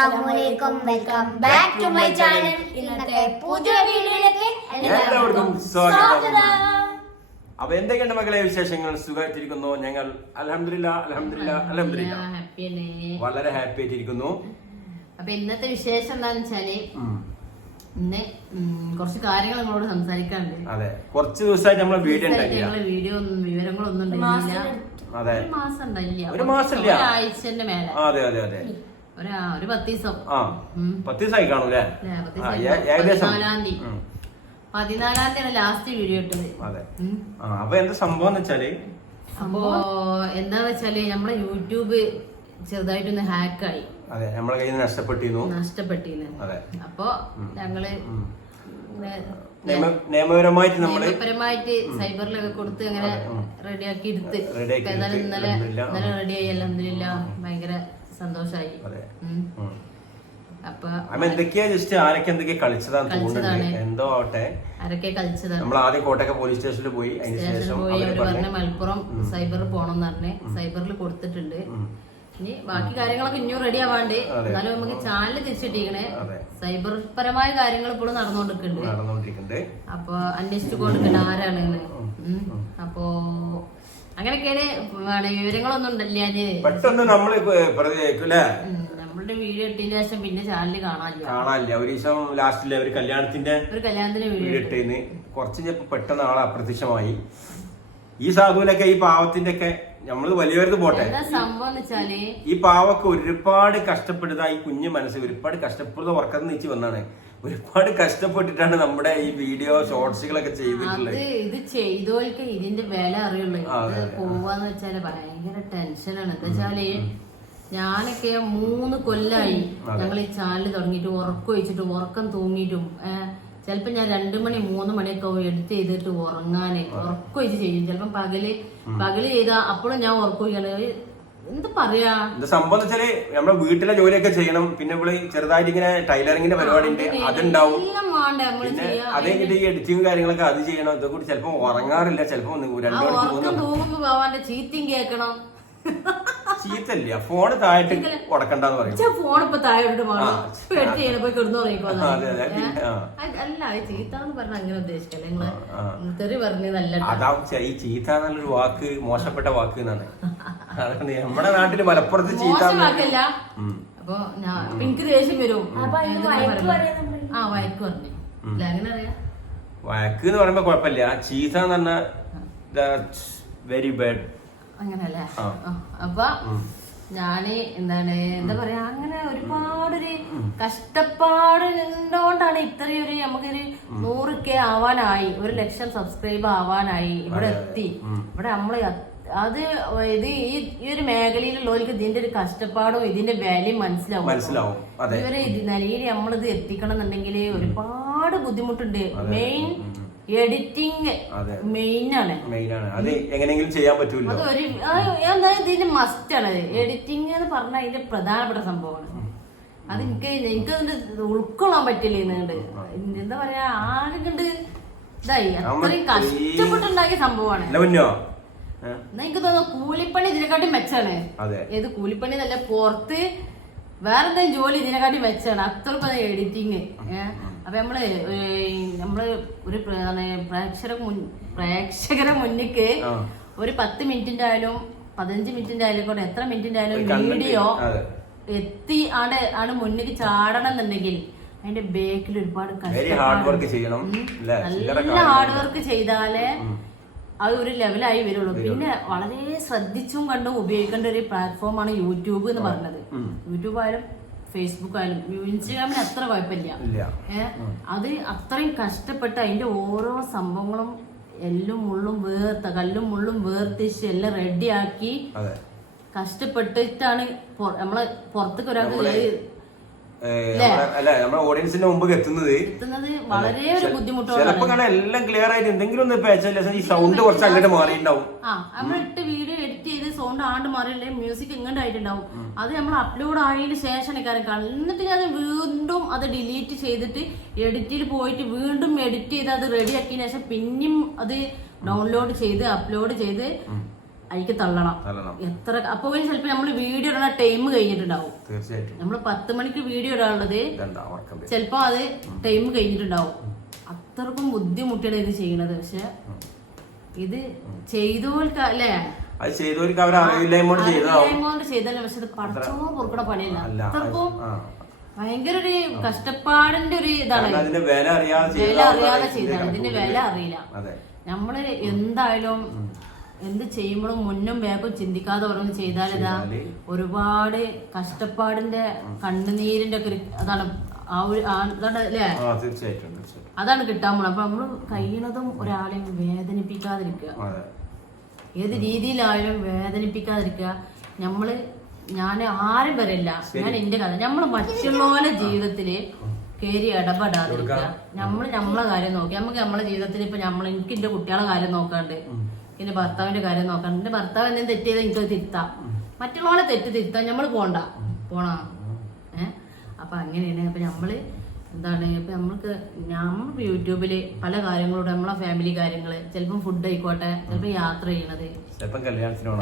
അസ്സലാമുഅലൈക്കും welcome back to my channel. ഇന്നത്തെ പുതിയ വീഡിയോയിലേക്ക് എല്ലാവർക്കും സ്വാഗതം. അപ്പൊ എന്തൊക്കെയുണ്ട് മക്കളെ വിശേഷങ്ങൾ? സുഖമായിട്ടിരിക്കുന്നു ഞങ്ങൾ. അൽഹംദുലില്ലാ വളരെ ഹാപ്പി ആയിട്ടിരിക്കുന്നു. അപ്പൊ ഇന്നത്തെ വിശേഷം എന്താന്ന് വെച്ചാല് ഇന്ന് കുറച്ച് കാര്യങ്ങൾ നമ്മളോട് സംസാരിക്കാനുണ്ട്. അതെ, കുറച്ച് ദിവസമായിട്ട് നമ്മളെ വീഡിയോ വീഡിയോ വിവരങ്ങളൊന്നും ഉണ്ടായില്ല. അതെ, ഒരു മാസം ഇല്ല, ഒരാഴ്ചന്റെ മേലെ. അതെ അതെ അതെ, ഒരു 10 ദിവസം. 10 ദിവസമായി കാണൂലേ? 14-ാം തീയതി ലാസ്റ്റ് വീഡിയോ ഇട്ടത്. അതെ. അപ്പൊ എന്താ സംഭവം എന്ന് വെച്ചാല്, അപ്പോ എന്താന്ന് വെച്ചാല് നമ്മളെ യൂട്യൂബ് ചെറുതായിട്ടൊന്ന് ഹാക്കായി. അതെ, നമ്മളെ കയ്യിൽ നിന്ന് നഷ്ടപ്പെട്ടിരുന്നു. അതെ. അപ്പൊ ഞങ്ങള് നിയമപരമായിട്ട് സൈബറിലൊക്കെ കൊടുത്ത് അങ്ങനെ റെഡിയാക്കി എടുത്ത് ഏതായാലും ഇന്നലെ റെഡിയായി. അൽഹംദുലില്ലാ, ഭയങ്കര സന്തോഷായി. അപ്പൊ എന്തൊക്കെയാ ജസ്റ്റ് ആരൊക്കെ എന്തൊക്കെയാ കളിച്ചതാന്ന് തോന്നുന്നുണ്ട്. എന്തോ ആവട്ടെ, ആരൊക്കെ കളിച്ചതാണ്. നമ്മൾ ആദ്യം കോട്ടയ്ക്ക് പോലീസ് സ്റ്റേഷനിൽ പോയി. അതിന് ശേഷം അവര് പറഞ്ഞ മലപ്പുറം സൈബറിൽ പോണം പറഞ്ഞ് സൈബറിൽ കൊടുത്തിട്ടുണ്ട്. ഇനി ബാക്കി കാര്യങ്ങളൊക്കെ ഇനിയും റെഡി ആവാണ്ട്, എന്നാലും നമുക്ക് ചാനൽ തിരിച്ചിട്ടിരിക്കണേ. സൈബർ പരമായ കാര്യങ്ങൾ ഇപ്പോഴും നടന്നുകൊണ്ടിരിക്കുന്നുണ്ട്. അപ്പൊ അന്വേഷിച്ചു കൊടുക്കണ്ട ആരാണ്. അപ്പൊ അങ്ങനെയൊക്കെയാണ് വിവരങ്ങളൊന്നും ഉണ്ടല്ലേ. പെട്ടെന്ന് നമ്മള് നമ്മളുടെ വീഡിയോ ഇട്ടതിന് ശേഷം പിന്നെ ചാനലിൽ കാണാനില്ല. ഒരു ദിവസം ലാസ്റ്റില് ഒരു കല്യാണത്തിന്റെ വീഡിയോ ഇട്ടേന്ന് കുറച്ച് പെട്ടെന്ന് ആളെ അപ്രത്യക്ഷമായി. ഈ സാധുവിനൊക്കെ, ഈ പാവത്തിന്റെ ഒക്കെ, നമ്മള് വലിയവർക്ക് പോട്ടെ, ഈ പാവക്ക് ഒരുപാട് കഷ്ടപ്പെടുക. ഈ കുഞ്ഞു മനസ്സ് ഒരുപാട് കഷ്ടപ്പെടുന്ന ഉറക്കം നീച്ച് വന്നാണ്. ഒരുപാട് കഷ്ടപ്പെട്ടിട്ടാണ് നമ്മുടെ ഈ വീഡിയോ ഷോർട്സുകളൊക്കെ ചെയ്തിട്ടുള്ളത്. ഇത് ചെയ്തോൾക്ക് ഇതിന്റെ വില അറിയുള്ളൂ. പോവാന്ന് വെച്ചാല് ഭയങ്കര ടെൻഷനാണ്. എന്താ വെച്ചാല് ഞാനൊക്കെ 3 കൊല്ലായി ഞങ്ങൾ ഈ ചാനൽ തുടങ്ങിയിട്ട് ഉറക്കം വെച്ചിട്ട് ഉറക്കം തൂങ്ങിയിട്ടും ചിലപ്പോ ഞാൻ 2 മണി 3 മണിയൊക്കെ എഡിറ്റ് ചെയ്തിട്ട് ഉറങ്ങാന് ഉറക്കം വെച്ച് ചെയ്യും. ചിലപ്പോ പകല് ചെയ്താ അപ്പോഴും ഞാൻ ഉറക്കം വയ്ക്കാണ്. എന്താ പറയാ, സംഭവം വെച്ചാല് നമ്മുടെ വീട്ടിലെ ജോലിയൊക്കെ ചെയ്യണം. പിന്നെ ഇവിടെ ചെറുതായിട്ട് ഇങ്ങനെ ടൈലറിങ്ങിന്റെ പരിപാടി ഉണ്ട്, അതുണ്ടാവും. അതേ ഈ എഡിറ്റിംഗ് കാര്യങ്ങളൊക്കെ അത് ചെയ്യണം. ഇതൊക്കെ കൂടി ചിലപ്പോ ഉറങ്ങാറില്ല. ചിലപ്പോ 2 മണിക്ക് തൂങ്ങുമ്പോ പോവാന്റെ ചീത്തയും കേക്കണം. ചീത്തല്ല, ഫോണ് താഴെ ഉടക്കണ്ടെന്ന് പറയും. ഫോൺ ഇപ്പൊ താഴോട്ട് പോയി കിടന്നു പറയിപ്പോ. അല്ല, ചീത്താന്ന് പറഞ്ഞ അങ്ങനെ ഉദ്ദേശിക്കല്ലേ നിങ്ങള് തെറി പറഞ്ഞതല്ല. അതാ ഈ ചീത്ത എന്നുള്ളൊരു വാക്ക് മോശപ്പെട്ട വാക്ക് എന്നാണ്. നമ്മുടെ നാട്ടില് മലപ്പുറത്ത് ചീത്ത വാക്കല്ല. അപ്പൊ എനിക്ക് ദേഷ്യം വരും. വയക്ക് പറഞ്ഞു അങ്ങനെ അറിയാം. വയക്ക് എന്ന് പറയുമ്പോ കുഴപ്പമില്ല, ചീത്ത എന്ന് പറഞ്ഞാൽ വെരി ബാഡ് അങ്ങനല്ലേ. അപ്പൊ ഞാന് എന്താ പറയാ, അങ്ങനെ ഒരുപാടൊരു കഷ്ടപ്പാടുകൊണ്ടാണ് ഇത്രയൊരു നമുക്കൊരു 100K ആവാനായി, 1 ലക്ഷം സബ്സ്ക്രൈബ് ആവാനായി ഇവിടെ എത്തി. ഇവിടെ നമ്മള് അത് ഈ ഒരു മേഖലയിലുള്ളവർക്ക് ഇതിന്റെ ഒരു കഷ്ടപ്പാടും ഇതിന്റെ വിലയും മനസ്സിലാവും. ഇവരെ നിലയിൽ നമ്മളിത് എത്തിക്കണം എന്നുണ്ടെങ്കിൽ ഒരുപാട് ബുദ്ധിമുട്ടുണ്ട്. മെയിൻ എഡിറ്റിംഗ് മെയിനാണ്. അത് എങ്ങനെയെങ്കിലും ചെയ്യാൻ പറ്റൂല. ഇതിന്റെ മസ്റ്റ് ആണ്. എഡിറ്റിംഗ് എന്ന് പറഞ്ഞാൽ അതിന്റെ പ്രധാനപ്പെട്ട സംഭവമാണ്. അത് എനിക്കതിന്റെ ഉൾക്കൊള്ളാൻ പറ്റില്ല. എന്താ പറയാ, ആകെ കണ്ട് ഇതായി അത്രയും കഷ്ടപ്പെട്ടുണ്ടാക്കിയ സംഭവമാണ്. എന്നാ എനിക്ക് തോന്നുന്നു കൂലിപ്പണി ഇതിനെക്കാട്ടി മെച്ചാണ്. ഏത് കൂലിപ്പണി നല്ല പുറത്ത് വേറെ എന്തെങ്കിലും ജോലി ഇതിനെക്കാട്ടി മെച്ചാണ്. അത്രക്കും എഡിറ്റിങ്. അപ്പൊ നമ്മള് ഒരു പ്രേക്ഷകരെ മുന്നിക്ക് ഒരു 10 മിനിറ്റിന്റെ ആയാലും 15 മിനിറ്റിന്റെ ആയാലും കൂടെ എത്ര മിനിറ്റിന്റെ ആയാലും വീഡിയോ എത്തി ആണ് മുന്നിക്ക് ചാടണം എന്നുണ്ടെങ്കിൽ അതിന്റെ ബേക്കിൽ ഒരുപാട് നല്ല ഹാർഡ് വർക്ക് ചെയ്താലേ അത് ഒരു ലെവലായി വരുള്ളൂ. പിന്നെ വളരെ ശ്രദ്ധിച്ചും കണ്ടും ഉപയോഗിക്കേണ്ട ഒരു പ്ലാറ്റ്ഫോമാണ് യൂട്യൂബ് എന്ന് പറഞ്ഞത്. യൂട്യൂബ് ആയാലും ഫേസ്ബുക്ക് ആയാലും ഇൻസ്റ്റാഗ്രാമിന് അത്ര കുഴപ്പമില്ല. അത് അത്രയും കഷ്ടപ്പെട്ട് അതിന്റെ ഓരോ സംഭവങ്ങളും എല്ലും മുള്ളും കല്ലും മുള്ളും വേർതിരിച്ച് എല്ലാം റെഡിയാക്കി കഷ്ടപ്പെട്ടിട്ടാണ് നമ്മളെ പുറത്തേക്ക് ഒരാൾക്ക് നമ്മുടെ ഓഡിയൻസിന്റെ മുമ്പ് എത്തുന്നത് വളരെ ഒരു ബുദ്ധിമുട്ടാണ്. ചിലപ്പോ എല്ലാം ക്ലിയർ ആയിട്ട് എന്തെങ്കിലും ഒന്ന് ഈ സൗണ്ട് കുറച്ച് അങ്ങോട്ട് മാറിയിട്ടുണ്ടാവും. നമ്മളിട്ട് വീഡിയോ എഡിറ്റ് ചെയ്ത് സൗണ്ട് ആണ്ട് മാറിയില്ലേ, മ്യൂസിക് ഇങ്ങോട്ട് ആയിട്ടുണ്ടാവും. അത് നമ്മൾ അപ്ലോഡ് ആയതിനു ശേഷമാണ് കാര്യം. എന്നിട്ട് ഞാൻ വീണ്ടും അത് ഡിലീറ്റ് ചെയ്തിട്ട് എഡിറ്റിൽ പോയിട്ട് വീണ്ടും എഡിറ്റ് ചെയ്ത് അത് റെഡി ആക്കിയതിനു ശേഷം പിന്നെയും അത് ഡൗൺലോഡ് ചെയ്ത് അപ്ലോഡ് ചെയ്ത് അതിക്ക് തള്ളണം. എത്ര അപ്പൊ ചിലപ്പോ നമ്മള് വീഡിയോ ഇടുന്ന ടൈം കഴിഞ്ഞിട്ടുണ്ടാവും. തീർച്ചയായിട്ടും നമ്മള് 10 മണിക്ക് വീഡിയോ ഇടാനുള്ളത് ചിലപ്പോ അത് ടൈം കഴിഞ്ഞിട്ടുണ്ടാവും. അത്രക്കും ബുദ്ധിമുട്ടിയാണ് ഇത് ചെയ്യണത്. പക്ഷെ ഇത് ചെയ്തോൽക്ക് അല്ലേ, അത് ചെയ്തവർക്ക് അവർ അറിയില്ലായ്മ ചെയ്തല്ലേ. പക്ഷെ ഇത് പഠിച്ചോ പൊറുക്കണ പണിയല്ല. അത്രക്കും ഭയങ്കര ഒരു കഷ്ടപ്പാടിന്റെ ഒരു ഇതാണ്. വില അറിയാതെ ചെയ്താണ്. ഇതിന്റെ വില അറിയില്ല. നമ്മള് എന്തായാലും എന്ത് ചെയ്യുമ്പോഴും മുന്നും ബാക്കും ചിന്തിക്കാതെ ഓരോന്ന് ചെയ്താലിതാ ഒരുപാട് കഷ്ടപ്പാടിന്റെ കണ്ണുനീരിന്റെ ഒക്കെ അതാണ് അതാണ് അല്ലേ, അതാണ് കിട്ടാൻ പോണത്. അപ്പൊ നമ്മള് കഴിയണതും ഒരാളെയും വേദനിപ്പിക്കാതിരിക്കുക, ഏത് രീതിയിലായാലും വേദനിപ്പിക്കാതിരിക്കുക. ഞാൻ ആരും വരില്ല, ഞാൻ എന്റെ കഥ. നമ്മള് മറ്റുള്ളവരുടെ ജീവിതത്തില് കയറി ഇടപെടാതിരിക്കുക. നമ്മളെ കാര്യം നോക്കി നമുക്ക് നമ്മളെ ജീവിതത്തിൽ ഇപ്പൊ എനിക്ക് എന്റെ കുട്ടികളെ കാര്യം നോക്കാണ്ട്, എന്റെ ഭർത്താവിന്റെ കാര്യം നോക്കാണ്ട്. എന്റെ ഭർത്താവ് എന്തെങ്കിലും തെറ്റ് ചെയ്താൽ എനിക്കത് തിരുത്താം, മറ്റുള്ളവരെ തെറ്റ് തിരുത്താം. നമ്മള് പോണ അപ്പൊ അങ്ങനെയാണ്. അപ്പൊ നമ്മള് എന്താണ് ഇപ്പൊ നമ്മൾ യൂട്യൂബില് പല കാര്യങ്ങളോട് നമ്മളെ ഫാമിലി കാര്യങ്ങള്, ചിലപ്പം ഫുഡ് ആയിക്കോട്ടെ, ചിലപ്പോ യാത്ര ചെയ്യണത്,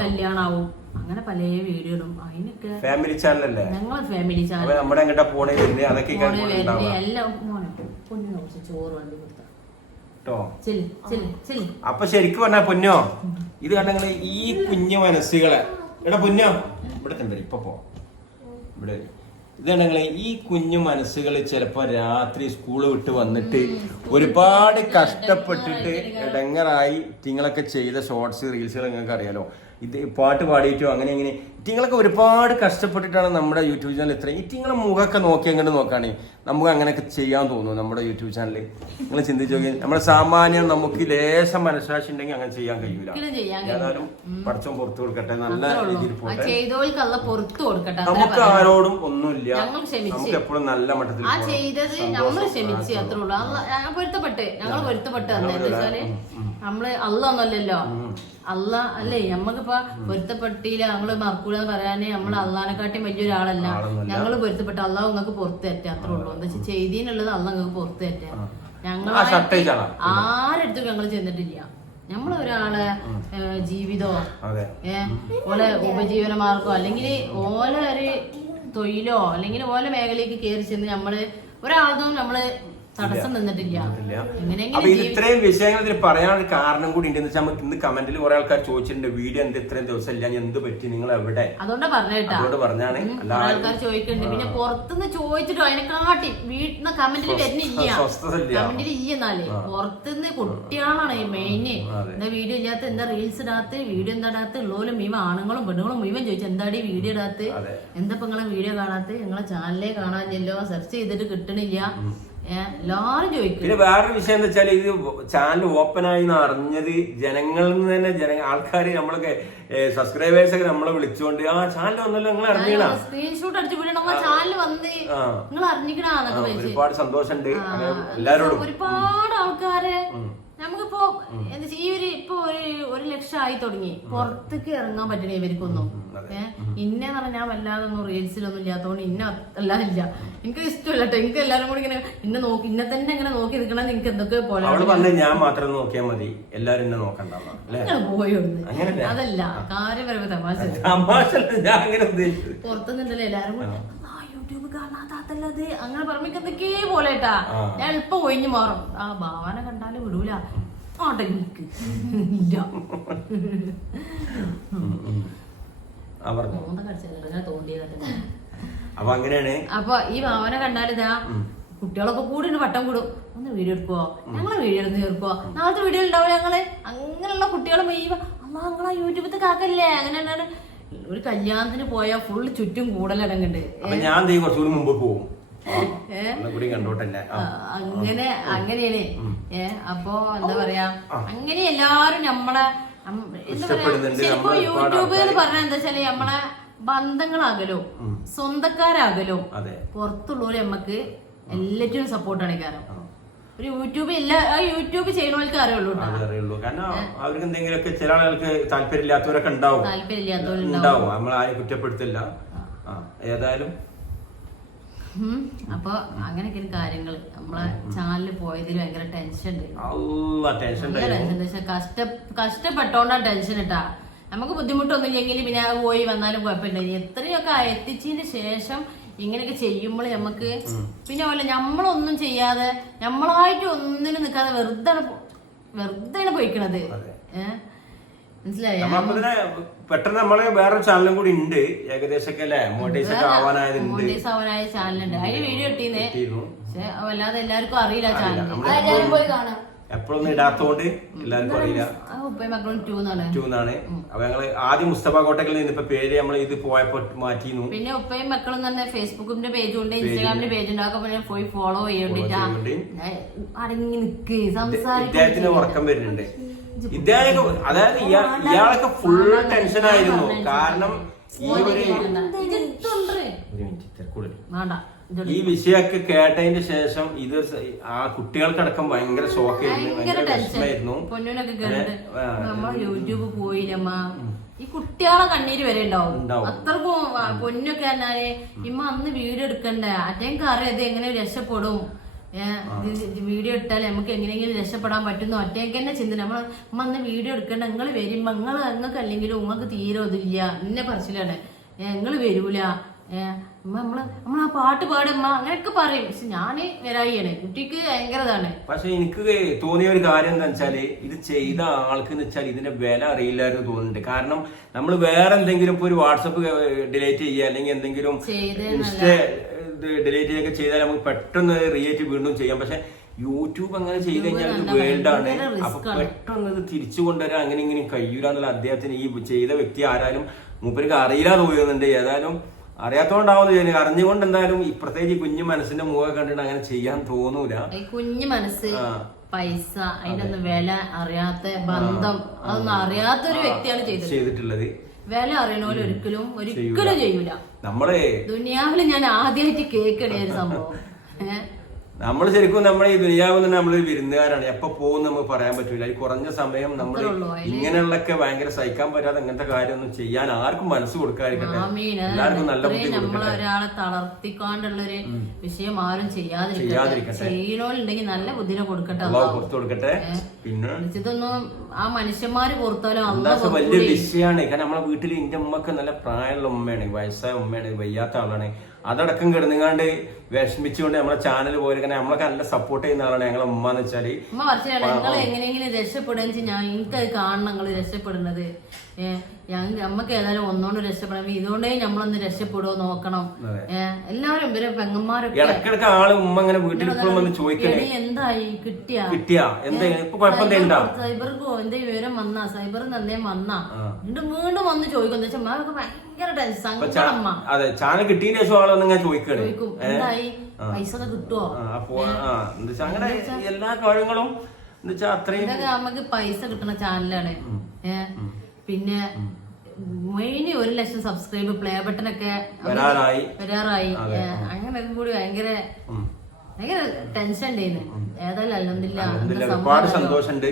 കല്യാണാവും, അങ്ങനെ പല വീഡിയോ ഇടും. അതിനൊക്കെ ഫാമിലി ചാനലല്ലേ, ഞങ്ങളെ ഫാമിലി ചാനൽ എല്ലാം പൊന്നു ചോറ് വണ്ടി കൊടുത്ത. അപ്പൊ ശരിക്കും പറഞ്ഞ പൊന്നോ, ഇത് കണ്ടെങ്കിൽ ഈ കുഞ്ഞു മനസ്സുകളെ എടാ പൊന്നോ ഇവിടെ തന്നെ ഇപ്പൊ ഇവിടെ ഇതാണെങ്കിൽ ഈ കുഞ്ഞു മനസ്സുകൾ ചിലപ്പോ രാത്രി സ്കൂള് വിട്ട് വന്നിട്ട് ഒരുപാട് കഷ്ടപ്പെട്ടിട്ട് ഇടങ്ങറായി നിങ്ങളൊക്കെ ചെയ്ത ഷോർട്സ് റീൽസുകൾ നിങ്ങൾക്ക് അറിയാലോ. ഇത് പാട്ട് പാടിയിട്ടോ അങ്ങനെ ഇറ്റിങ്ങളൊക്കെ ഒരുപാട് കഷ്ടപ്പെട്ടിട്ടാണ് നമ്മുടെ യൂട്യൂബ് ചാനൽ ഇത്രയും. ഇറ്റിങ്ങളെ മുഖമൊക്കെ നോക്കി അങ്ങോട്ട് നോക്കുകയാണെങ്കിൽ നമുക്ക് അങ്ങനെയൊക്കെ ചെയ്യാൻ തോന്നുന്നു. നമ്മുടെ യൂട്യൂബ് ചാനൽ നിങ്ങൾ ചിന്തിച്ചു നോക്കി, നമ്മുടെ സാമാന്യം നമുക്ക് ലേശം മനസ്സാക്ഷി ഉണ്ടെങ്കിൽ അങ്ങനെ ചെയ്യാൻ കഴിയൂല. ഏതായാലും പഠിച്ചോ പുറത്തു കൊടുക്കട്ടെ, നല്ല രീതിയിൽ പോട്ടെ. നമുക്ക് ആരോടും ഒന്നുമില്ല, നമുക്ക് എപ്പോഴും നല്ല മട്ടത്തിൽ നമ്മള് അല്ലല്ലോ അല്ല അല്ലേ. നമ്മക്കിപ്പോ പൊരുത്തപ്പെട്ടില്ല, ഞങ്ങള് മറക്കൂലെന്ന് പറയാന് നമ്മള് അള്ളാനെക്കാട്ടി വലിയൊരാളല്ല. ഞങ്ങള് പൊരുത്തപ്പെട്ട അള്ളാഹ് നിങ്ങൾക്ക് പുറത്ത് തരട്ടെ, അത്രേ ഉള്ളൂ. എന്താ വെച്ചാൽ ചെയ്തീനുള്ളത് അള്ളാഹ് നിങ്ങൾക്ക് പുറത്ത് തരട്ടെ. ആരെടുത്തും ഞങ്ങള് ചെന്നിട്ടില്ല. നമ്മളൊരാളെ ജീവിതോ ഓലെ ഉപജീവന മാർഗോ അല്ലെങ്കിൽ ഓലെ ഒരു തൊഴിലോ അല്ലെങ്കിൽ ഓലെ മേഖലയ്ക്ക് കയറി ചെന്ന് നമ്മള് ഒരാളതും നമ്മള് തടസ്സം നിന്നിട്ടില്ല. അപ്പൊ ഇത് ഇത്രയും വിഷയങ്ങൾ ഇതിൽ പറയാനൊരു കാരണം കൂടി ഉണ്ടെന്ന് വെച്ചാൽ നമുക്ക് ഇന്ന് കമന്റിൽ കുറെ ആൾക്കാർ ചോദിച്ചിട്ടുണ്ട്, വീഡിയോ എന്ത് ഇത്രയും ദിവസം ഇല്ല, എന്ത് പറ്റി, നിങ്ങൾ എവിടെ? അതുകൊണ്ട് പറഞ്ഞാണ് ആൾക്കാർ ചോദിക്കുന്നുണ്ട്. പിന്നെ പുറത്തുനിന്ന് ചോദിച്ചിട്ടോ അതിനെക്കാട്ടി വീട്ടിൽ കമന്റിൽ വരുന്നില്ല, കമന്റിൽ ഇല്ലെന്നാല് പുറത്തുനിന്ന് കുട്ടികളാണ് മെയിന്. എന്താ വീഡിയോ ഇല്ലാത്ത, എന്താ റീൽസ് ഇടാത്ത, വീഡിയോ എന്താ ഇടാത്ത ഉള്ളവരും മുഴുവൻ ആണുങ്ങളും പെണ്ണുങ്ങളും മുഴുവൻ ചോദിച്ചു എന്താടി വീഡിയോ ഇടാത്ത, എന്താ ഇപ്പൊ നിങ്ങളെ വീഡിയോ കാണാത്ത, നിങ്ങളെ ചാനലേ കാണാനില്ലല്ലോ, സെർച്ച് ചെയ്തിട്ട് കിട്ടണില്ല, എല്ലാരും ചോദിക്കും. പിന്നെ വേറൊരു വിഷയം എന്താ വെച്ചാൽ ഇത് ചാനൽ ഓപ്പൺ ആയി അറിഞ്ഞത് ജനങ്ങളിൽ നിന്ന് തന്നെ ആൾക്കാർ നമ്മളൊക്കെ സബ്സ്ക്രൈബേഴ്സ് ഒക്കെ നമ്മളെ വിളിച്ചുകൊണ്ട് ആ ചാനൽ വന്നല്ലോ നിങ്ങൾ അറിഞ്ഞിക്കണ, സ്ക്രീൻഷോട്ട് അടിച്ചു ചാനൽ വന്ന് നിങ്ങൾ അറിഞ്ഞിക്കണ. ഒരുപാട് സന്തോഷമുണ്ട് എല്ലാരോടും. ഒരുപാട് ആൾക്കാര് നമുക്കിപ്പോ ഈ ഇപ്പൊ 1 ലക്ഷം ആയി തുടങ്ങി, പുറത്തേക്ക് ഇറങ്ങാൻ പറ്റണേ ഇവർക്കൊന്നും. ഇന്നെന്ന് പറഞ്ഞാൽ ഞാൻ വല്ലാതൊന്നും റീൽസിലൊന്നും ഇല്ലാത്തതുകൊണ്ട് അല്ലാതെ ഇല്ല, എനിക്ക് ഇഷ്ടമല്ല കേട്ടോ. എനിക്ക് എല്ലാരും കൂടി ഇങ്ങനെ ഇന്നെ തന്നെ ഇങ്ങനെ നോക്കി നിൽക്കണമെന്ന് എനിക്ക് എന്തൊക്കെ പോലെ ഞാൻ മാത്രം നോക്കിയാൽ മതി, എല്ലാരും എന്നെ നോക്കണ്ട പോയൊന്ന്. അതല്ല കാര്യപരമായ തമാശ. പുറത്തുനിന്നല്ലേ എല്ലാരും കൂടി യൂട്യൂബ് കാണാത്തത് അങ്ങനെ പറയുമ്പോ എന്തൊക്കെ പോലെട്ടാ. ഞാൻ എളുപ്പം ഒഴിഞ്ഞു മാറും. ആ ഭാവന കണ്ടാലും വിടൂല ആട്ടെനിക്ക് ഇല്ല തോന്നിയതന്നെ. അപ്പൊ ഈ ഭാവന കണ്ടാലിതാ കുട്ടികളൊക്കെ കൂടി വട്ടം കൂടും, ഒന്ന് വീഡിയോ എടുക്കുവോ, ഞങ്ങളെ വീഡിയോ എടുത്ത് തീർക്കുവോ, നാളത്തെ വീഡിയോ ഉണ്ടാവും ഞങ്ങള്. അങ്ങനെയുള്ള കുട്ടികൾ ഞങ്ങളാ യൂട്യൂബിലത്തെ കാക്കല്ലേ. അങ്ങനെ ഒരു കല്യാണത്തിന് പോയാൽ ഫുള്ള് ചുറ്റും കൂടലടങ്ങുണ്ട്. ഞാൻ കുറച്ചുകൂടി മുമ്പ് പോകും അങ്ങനെയാണ്. അപ്പൊ എന്താ പറയാ, അങ്ങനെ എല്ലാരും നമ്മളെ എന്താ പറയാ, ചിലപ്പോ യൂട്യൂബ് എന്ന് പറഞ്ഞാൽ എന്താ വെച്ചാല് നമ്മളെ ബന്ധങ്ങളാകലും സ്വന്തക്കാരാകലും പുറത്തുള്ളവര് നമ്മക്ക് എല്ലാറ്റിനും സപ്പോർട്ടാണ്. കാരണം ഒരു യൂട്യൂബ് യൂട്യൂബ് ചെയ്യണവർക്ക് അറിയുള്ളൂ. കാരണം അവർക്ക് എന്തെങ്കിലുമൊക്കെ ചില ആളുകൾക്ക് താല്പര്യമില്ലാത്തവരൊക്കെ ഉണ്ടാവും, നമ്മൾ ആരും കുറ്റപ്പെടുത്തില്ല. ഏതായാലും അപ്പൊ അങ്ങനെയൊക്കെയാണ് കാര്യങ്ങള്. നമ്മളെ ചാനലിൽ പോയതിൽ ഭയങ്കര ടെൻഷൻ ഉണ്ട്. കഷ്ടപ്പെട്ടോണ്ടാ ടെൻഷൻ ഇട്ടാ. നമുക്ക് ബുദ്ധിമുട്ടൊന്നും ഇല്ലെങ്കിൽ പിന്നെ പോയി വന്നാലും കുഴപ്പമില്ല. എത്രയൊക്കെ എത്തിച്ചതിന് ശേഷം ഇങ്ങനെയൊക്കെ ചെയ്യുമ്പോൾ നമുക്ക് പിന്നെ പോലെ നമ്മളൊന്നും ചെയ്യാതെ നമ്മളായിട്ട് ഒന്നിനും നിൽക്കാതെ വെറുതെ പോയിക്കണത്. മനസ്സിലായോ? പെട്ടെന്ന് നമ്മള് വേറൊരു ചാനലും കൂടി ഉണ്ട് ഏകദേശം ആവാനായ ചാനലുണ്ട്. അതിന് വീഡിയോ ഇട്ടീന്നേ, പക്ഷെ അല്ലാതെ എല്ലാവർക്കും അറിയില്ല ചാനൽ. പോയി കാണാം. എപ്പോഴൊന്നും ഇടാത്തോണ്ട് എല്ലാവർക്കും അറിയില്ല. ഉപ്പയും മക്കളും 2 എന്നാണ്. അപ്പൊ ഞങ്ങള് ആദ്യം മുസ്തഫ കോട്ടക്കലിൽ നിന്ന് ഇപ്പൊ പേര് നമ്മൾ ഇത് പോയപ്പോ മാറ്റിയിരുന്നു. പിന്നെ ഉപ്പയും മക്കളും തന്നെ ഫേസ്ബുക്കിന്റെ പേജും ഉണ്ട്, ഇൻസ്റ്റാഗ്രാമിന്റെ പേജുണ്ട്. അതൊക്കെ പോയി ഫോളോ ചെയ്യണ്ടിട്ടാ. അടങ്ങി നിക്ക് ഇദ്ദേഹത്തിന് ഉറക്കം വരുന്നുണ്ട്. ഇദ്ദേഹം അതായത് ഇയാളൊക്കെ ഫുൾ ടെൻഷനായിരുന്നു. കാരണം ഈ ഈ വിഷയമൊക്കെ കേട്ടതിന് ശേഷം ഇത് ആ കുട്ടികൾക്കടക്കം ഭയങ്കര ഷോക്കായിരുന്നു, ഭയങ്കര ടെൻഷനായിരുന്നു. നമ്മള് യൂട്യൂബ് പോയില്ലമ്മ, ഈ കുട്ടികളെ കണ്ണീര് വരെ ഉണ്ടാവും. അത്രക്കും പൊന്നൊക്കെ പറഞ്ഞാല് ഇമ്മ അന്ന് വീഡിയോ എടുക്കണ്ടേ, അറ്റേക്ക് അറിയാം എങ്ങനെ രക്ഷപ്പെടും, വീഡിയോ ഇട്ടാൽ നമുക്ക് എങ്ങനെയെങ്കിലും രക്ഷപ്പെടാൻ പറ്റുന്ന ഒറ്റയ്ക്ക് തന്നെ ചിന്ത. നമ്മൾ അന്ന് വീഡിയോ എടുക്കണ്ട, നിങ്ങൾ വരുമ്പോ നിങ്ങൾക്ക് അല്ലെങ്കിലും നിങ്ങൾക്ക് തീരെ ഒതില്ല എന്നെ പറച്ചിലാണ്, നിങ്ങൾ വരൂല, നമ്മള് ആ പാട്ട് പാടുമ്മ അങ്ങനെയൊക്കെ പറയും. പക്ഷെ ഞാന് വരായിയാണ്, കുട്ടിക്ക് ഭയങ്കരതാണ്. പക്ഷെ എനിക്ക് തോന്നിയ ഒരു കാര്യം എന്താ വെച്ചാല് ഇത് ചെയ്ത ആൾക്ക് എന്ന് വെച്ചാൽ ഇതിന്റെ വില അറിയില്ലായിരുന്നു തോന്നുന്നുണ്ട്. കാരണം നമ്മൾ വേറെ എന്തെങ്കിലും ഇപ്പൊ ഒരു വാട്സപ്പ് ഡിലീറ്റ് ചെയ്യുക അല്ലെങ്കിൽ എന്തെങ്കിലും ഇൻസ്റ്റ ഡിലീറ്റ് ചെയ്യുക ചെയ്താൽ നമുക്ക് പെട്ടെന്ന് റിയേറ്റ് വീണ്ടും ചെയ്യാം. പക്ഷെ യൂട്യൂബ് അങ്ങനെ ചെയ്ത് കഴിഞ്ഞാൽ ഇത് വേൾഡാണ്. അപ്പൊ പെട്ടെന്ന് ഇത് തിരിച്ചു കൊണ്ടുവരാൻ അങ്ങനെ ഇങ്ങനെ കഴിയൂലെന്നുള്ള അദ്ദേഹത്തിന് ഈ ചെയ്ത വ്യക്തി ആരാലും മൂപ്പർക്ക് അറിയില്ല തോന്നുന്നുണ്ട്. ഏതായാലും അറിയാത്തോണ്ടാവുന്ന അറിഞ്ഞുകൊണ്ട് എന്തായാലും പ്രത്യേകിച്ച് കുഞ്ഞു മനസ്സിന്റെ മുഖം കണ്ടിട്ട് അങ്ങനെ ചെയ്യാൻ തോന്നൂല. കുഞ്ഞു മനസ്സ്, പൈസ, അതിനൊന്നും വില അറിയാത്ത, ബന്ധം അതൊന്നും അറിയാത്ത ഒരു വ്യക്തിയാണ് ചെയ്തിട്ടുള്ളത്. വില അറിയണോലും ഒരിക്കലും ചെയ്യൂല. നമ്മള് ദുനിയാവില് ഞാൻ ആദ്യമായിട്ട് കേൾക്കണേ ഒരു സംഭവം. നമ്മൾ ശരിക്കും നമ്മുടെ ഈ ദുനിയാവിൽ തന്നെ നമ്മളൊരു വിരുന്നുകാരാണ്. എപ്പോ പോകും നമുക്ക് പറയാൻ പറ്റൂല. ഈ കുറഞ്ഞ സമയം നമ്മൾ ഇങ്ങനെയുള്ളൊക്കെ ഭയങ്കര സഹിക്കാൻ പറ്റാതെ അങ്ങനത്തെ കാര്യമൊന്നും ചെയ്യാൻ ആർക്കും മനസ്സ് കൊടുക്കാതിരിക്കട്ടെ. എല്ലാവർക്കും നല്ല ബുദ്ധി കൊടുക്കട്ടെ. ഒരാളെ തളർത്തിക്കൊണ്ടുള്ളൊരു വിഷയം ആരും ചെയ്യാതിരിക്കട്ടെ. ചെയ്യണോലുണ്ടെങ്കിൽ നല്ല ബുദ്ധിനെ കൊടുക്കട്ടെ, പുറത്തു കൊടുക്കട്ടെ. പിന്നെ ഇതൊന്നും ആ മനുഷ്യന്മാര് പുറത്തോലോ വലിയ വിഷയമാണ്. കാരണം നമ്മളെ വീട്ടിൽ എന്റെ ഉമ്മക്ക് നല്ല പ്രായമുള്ള ഉമ്മയാണ്, വയസ്സായ ഉമ്മയാണ്, വയ്യാത്ത ആളാണ്. അതടക്കം കിടന്നുകാണ്ട് വിഷമിച്ചുകൊണ്ട് നമ്മളെ ചാനൽ പോലെ നമ്മളൊക്കെ നല്ല സപ്പോർട്ട് ചെയ്യുന്ന ആളാണ് ഞങ്ങളെ ഉമ്മ എന്ന് വെച്ചാല്. ഉമ്മ പറഞ്ഞാൽ നിങ്ങൾ എങ്ങനെയെങ്കിലും രക്ഷപ്പെടുക, ഞാൻ എനിക്കത് കാണണം നിങ്ങൾ രക്ഷപ്പെടുന്നത്. നമ്മക്ക് ഏതായാലും ഒന്നുകൊണ്ട് രക്ഷപ്പെടാൻ, ഇതുകൊണ്ടേ നമ്മളൊന്ന് രക്ഷപ്പെടുവോ നോക്കണം. എല്ലാവരും ഇവരെ പെങ്ങന്മാരൊക്കെ ഇടക്കിടക്ക് ആള് ഉമ്മ ഇങ്ങനെ വീട്ടിൽ വന്ന് ചോദിക്കണേ എന്തായി കിട്ടിയ സൈബർക്ക് എന്തേ വിവരം വന്നാ, സൈബറിൽ നിന്ന് എന്തേ വന്നാ, വീണ്ടും വന്ന് ചോദിക്കും. എന്താ വെച്ചാൽ ഭയങ്കര ടെൻഷൻ. അതെ, ചാനൽ കിട്ടിയതിന് ശേഷം ആളൊന്നിങ്ങനെ ചോദിക്കും എന്തായി, പൈസ കിട്ടുവോ. അങ്ങനെ എല്ലാ കാര്യങ്ങളും അത്രയും നമുക്ക് പൈസ കിട്ടുന്ന ചാനലാണ്. പിന്നെ മെയിൻ 1 ലക്ഷം സബ്സ്ക്രൈബ്, പ്ലേ ബട്ടനൊക്കെ വരാറായി. അങ്ങനെ കൂടി ഭയങ്കര ടെൻഷൻ ഉണ്ടായിരുന്നു. ഏതായാലും അൽഹംദുലില്ലാഹ്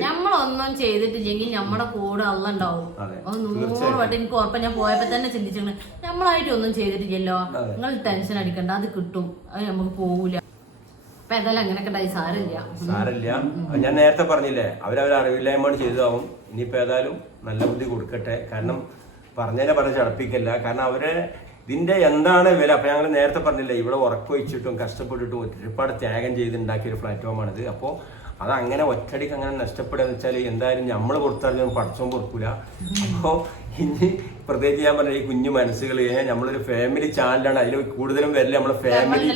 നമ്മളൊന്നും ചെയ്തിട്ടില്ലെങ്കിൽ നമ്മുടെ കൂടെ അള്ളാഹ് ഉണ്ടാവും. 100 വട്ടം എനിക്ക് ഉറപ്പം. ഞാൻ പോയപ്പോ തന്നെ ചിന്തിച്ചിട്ടുണ്ട്, നമ്മളായിട്ട് ഒന്നും ചെയ്തിട്ടില്ലല്ലോ, നിങ്ങൾ ടെൻഷൻ അടിക്കണ്ട, അത് കിട്ടും, അത് നമുക്ക് പോകൂല. അപ്പൊ ഏതായാലും അങ്ങനെയൊക്കെ ഉണ്ടായി. സാരമില്ല. ഞാൻ നേരത്തെ പറഞ്ഞില്ലേ, അവരവരെ അറിവില്ലായ്മ ചെയ്തതാവും. ഇനിയിപ്പോ ഏതായാലും നല്ല ബുദ്ധി കൊടുക്കട്ടെ. കാരണം പറഞ്ഞതിനെ ചടപ്പിക്കല്ല. കാരണം അവരെ ഇതിന്റെ എന്താണ് വില. അപ്പൊ ഞങ്ങൾ നേരത്തെ പറഞ്ഞില്ലേ, ഇവിടെ ഉറക്കൊഴിച്ചിട്ടും കഷ്ടപ്പെട്ടിട്ടും ഒരുപാട് ത്യാഗം ചെയ്തുണ്ടാക്കിയ ഒരു പ്ലാറ്റ്ഫോമാണിത്. അപ്പോൾ അതങ്ങനെ ഒറ്റടിക്ക് അങ്ങനെ നഷ്ടപ്പെടുക എന്ന് വെച്ചാൽ എന്തായാലും നമ്മൾ പുറത്തറിഞ്ഞാൽ പഠിച്ചോൻ കൊടുക്കൂല. അപ്പോൾ ഇനി പ്രത്യേകിച്ച് ഞാൻ പറഞ്ഞ ഈ കുഞ്ഞു മനസ്സുകൾ, നമ്മളൊരു ഫാമിലി ചാനലാണ്, അതിൽ കൂടുതലും വരില്ല നമ്മളെ ഫാമിലി.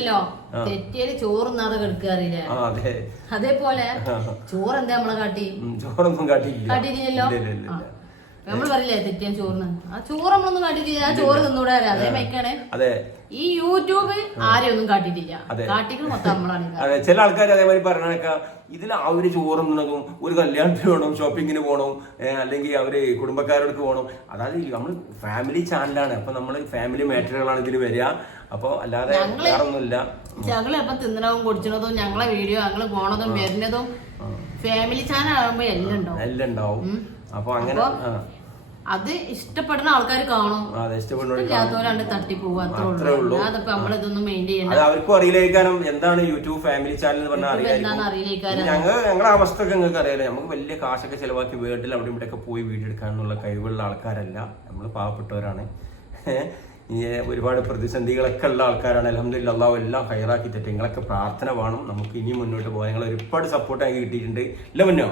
അതെ, അതേപോലെ ചോറെന്താ നമ്മളെ ചോറൊന്നും കാട്ടിയില്ലല്ലോ. നമ്മൾ പറയില്ലേ തെറ്റിയാൻ ചോറിന്, ആ ചോറ് നമ്മളൊന്നും കാട്ടിട്ടില്ല, ആ ചോറ് തിന്നൂടാ. അതേ മൈക്കാണ് ഈ യൂട്യൂബ് ആരെയും ഒന്നും കാട്ടിട്ടില്ല, കാട്ടിക്കുന്നത് മൊത്തം നമ്മളാണ്. അതെ, ചില ആൾക്കാർ അതേമാതിരി പറഞ്ഞേക്കാ, ഇതിൽ അവര് ചോറ് തിന്നതും ഒരു കല്യാണത്തിന് പോകണം, ഷോപ്പിങ്ങിന് പോകണം, അല്ലെങ്കിൽ അവര് കുടുംബക്കാരോടൊക്കെ പോകണം. അതായത് നമ്മൾ ഫാമിലി ചാനലാണ്. അപ്പൊ നമ്മള് ഫാമിലി മാറ്ററുകളാണ് ഇതിൽ വരിക. അപ്പൊ അല്ലാതെ വേറൊന്നുമില്ല. ഞങ്ങൾ എപ്പം തിന്നണതും കുടിച്ചതും ഞങ്ങളെ വീഡിയോ ഞങ്ങള് പോണതും വരുന്നതും ഫാമിലി ചാനൽ ആകുമ്പോ എല്ലാം ഉണ്ടാവും. അപ്പൊ അങ്ങനെ അത് ഇഷ്ടപ്പെടുന്ന ആൾക്കാർ കാണും, ഇല്ലാത്തവരാണ്ട് തട്ടി പോവുക, അത്രേ ഉള്ളൂ. അതൊക്കെ നമ്മളിതൊന്നും മെയിൻറ്റെയിൻ ചെയ്യണം. അവർക്കും അറിയില്ലേക്കാനും എന്താണ് യൂട്യൂബ് ഫാമിലി ചാനൽ എന്ന് പറഞ്ഞാൽ ഞങ്ങളുടെ അവസ്ഥ ഒക്കെ നിങ്ങൾക്ക് അറിയാലോ. നമുക്ക് വലിയ കാശൊക്കെ ചെലവാക്കി വീട്ടിൽ അവിടെ ഇവിടെ ഒക്കെ പോയി വീഡിയോ എടുക്കാനുള്ള കഴിവുള്ള ആൾക്കാരല്ല, നമ്മൾ പാവപ്പെട്ടവരാണ്. ഒരുപാട് പ്രതിസന്ധികളൊക്കെ ഉള്ള ആൾക്കാരാണ്. അൽഹംദുലില്ലാഹ് അല്ലാഹു എല്ലാം ഹൈറാക്കി തട്ടെ. നിങ്ങളൊക്കെ പ്രാർത്ഥന വേണം, നമുക്ക് ഇനിയും മുന്നോട്ട് പോകാൻ. നിങ്ങൾ ഒരുപാട് സപ്പോർട്ട് ആക്കി കിട്ടിയിട്ടുണ്ട്. ഇല്ല മുന്നോ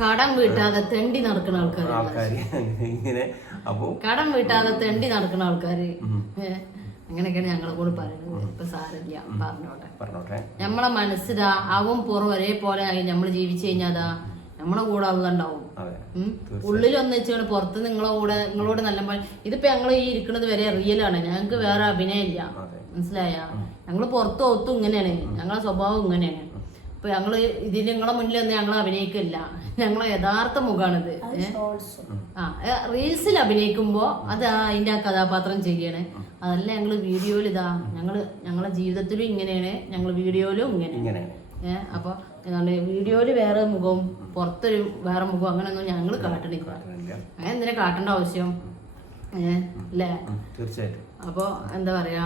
കടം വീട്ടാതെ തെണ്ടി നടക്കുന്ന ആൾക്കാര് ഇങ്ങനെ. അപ്പൊ കടം വീട്ടാതെ തെണ്ടി നടക്കുന്ന ആൾക്കാര് അങ്ങനെയൊക്കെയാണ് ഞങ്ങളെ കൂടെ പറയുന്നത്. ഇപ്പൊ സാരല്ല, പറഞ്ഞോട്ടെ. നമ്മളെ മനസ്സിലാ ആവും പുറം ഒരേപോലെ ആയി നമ്മൾ ജീവിച്ചു കഴിഞ്ഞാതാ നമ്മളെ കൂടെ അതുണ്ടാവും. ഉള്ളിലൊന്ന് വെച്ചാണ് പുറത്ത് നിങ്ങളോട് നല്ല ഇതിപ്പോ ഞങ്ങൾ ഈ ഇരിക്കുന്നത് വരെ റിയലാണ്, ഞങ്ങൾക്ക് വേറെ അഭിനയം ഇല്ല. മനസ്സിലായ? ഞങ്ങള് പുറത്തും ഒത്തും ഇങ്ങനെയാണ്, ഞങ്ങളെ സ്വഭാവം ഇങ്ങനെയാണ്. ഇപ്പൊ ഞങ്ങള് ഇതിൽ നിങ്ങളെ മുന്നിൽ ഒന്നും ഞങ്ങൾ അഭിനയിക്കില്ല, ഞങ്ങളെ യഥാർത്ഥ മുഖാണിത്. റീൽസിൽ അഭിനയിക്കുമ്പോ അത് അതിന്റെ ആ കഥാപാത്രം ചെയ്യണേ. അതല്ല ഞങ്ങള് വീഡിയോയിൽ ഞങ്ങളെ ജീവിതത്തിലും ഇങ്ങനെയാണ്, ഞങ്ങൾ വീഡിയോയിലും ഇങ്ങനെ. അപ്പൊ വീഡിയോയില് വേറെ മുഖവും പുറത്തൊരു വേറെ മുഖം അങ്ങനെയൊന്നും ഞങ്ങൾ കാട്ടണില്ല. അങ്ങനെ എന്തിനാ കാട്ടേണ്ട ആവശ്യം? അല്ലേ? തീർച്ചയായിട്ടും. അപ്പൊ എന്താ പറയാ,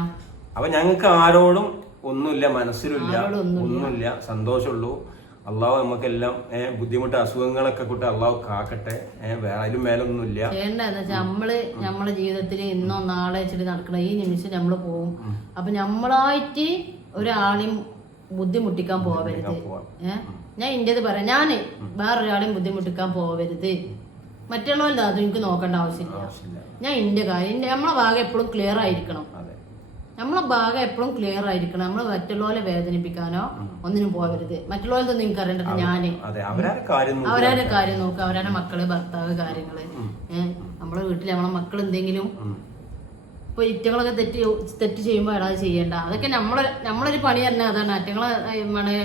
അപ്പൊ ഞങ്ങൾക്ക് ആരോടും ഒന്നുമില്ല, മനസ്സിലില്ല, ഒന്നുമില്ല, സന്തോഷമുള്ളൂ. അള്ളാഹു നമുക്കെല്ലാം ബുദ്ധിമുട്ട് അസുഖങ്ങളൊക്കെ കൂട്ടി അള്ളാഹു കാക്കട്ടെ. വേറെ അതിലും മേലൊന്നുമില്ല. ചെയ്യേണ്ടതെന്ന് വെച്ചാൽ നമ്മളെ ജീവിതത്തിൽ ഇന്നോ നാളെ വെച്ചിട്ട് നടക്കണ ഈ നിമിഷം നമ്മള് പോവും. അപ്പൊ നമ്മളായിട്ട് ഒരാളെയും ബുദ്ധിമുട്ടിക്കാൻ പോവരുത്. ഞാൻ ഇന്റേത് പറയാം, ഞാന് വേറൊരാളെയും ബുദ്ധിമുട്ടിക്കാൻ പോവരുത്. മറ്റുള്ളവരുടെ അതും എനിക്ക് നോക്കേണ്ട ആവശ്യമില്ല. ഞാൻ ഇന്റെ കാര്യം നമ്മളെ ഭാഗം എപ്പോഴും ക്ലിയർ ആയിരിക്കണം. നമ്മളെ ഭാഗം എപ്പോഴും ക്ലിയർ ആയിരിക്കണം. നമ്മൾ മറ്റുള്ളവരെ വേദനിപ്പിക്കാനോ ഒന്നിനും പോകരുത്. മറ്റുള്ളവരൊന്നും നിങ്ങൾക്ക് അറിയേണ്ടത് ഞാന് അവരാരെ കാര്യം നോക്കുക, അവരാരെ മക്കള് ഭർത്താവ് കാര്യങ്ങള്. നമ്മളെ വീട്ടിൽ നമ്മളെ മക്കൾ എന്തെങ്കിലും ഇപ്പൊ ഇറ്റങ്ങളൊക്കെ തെറ്റ് ചെയ്യുമ്പോ അത് ചെയ്യണ്ട. അതൊക്കെ നമ്മളൊരു പണി തന്നെ അതാണ്. അറ്റങ്ങളെ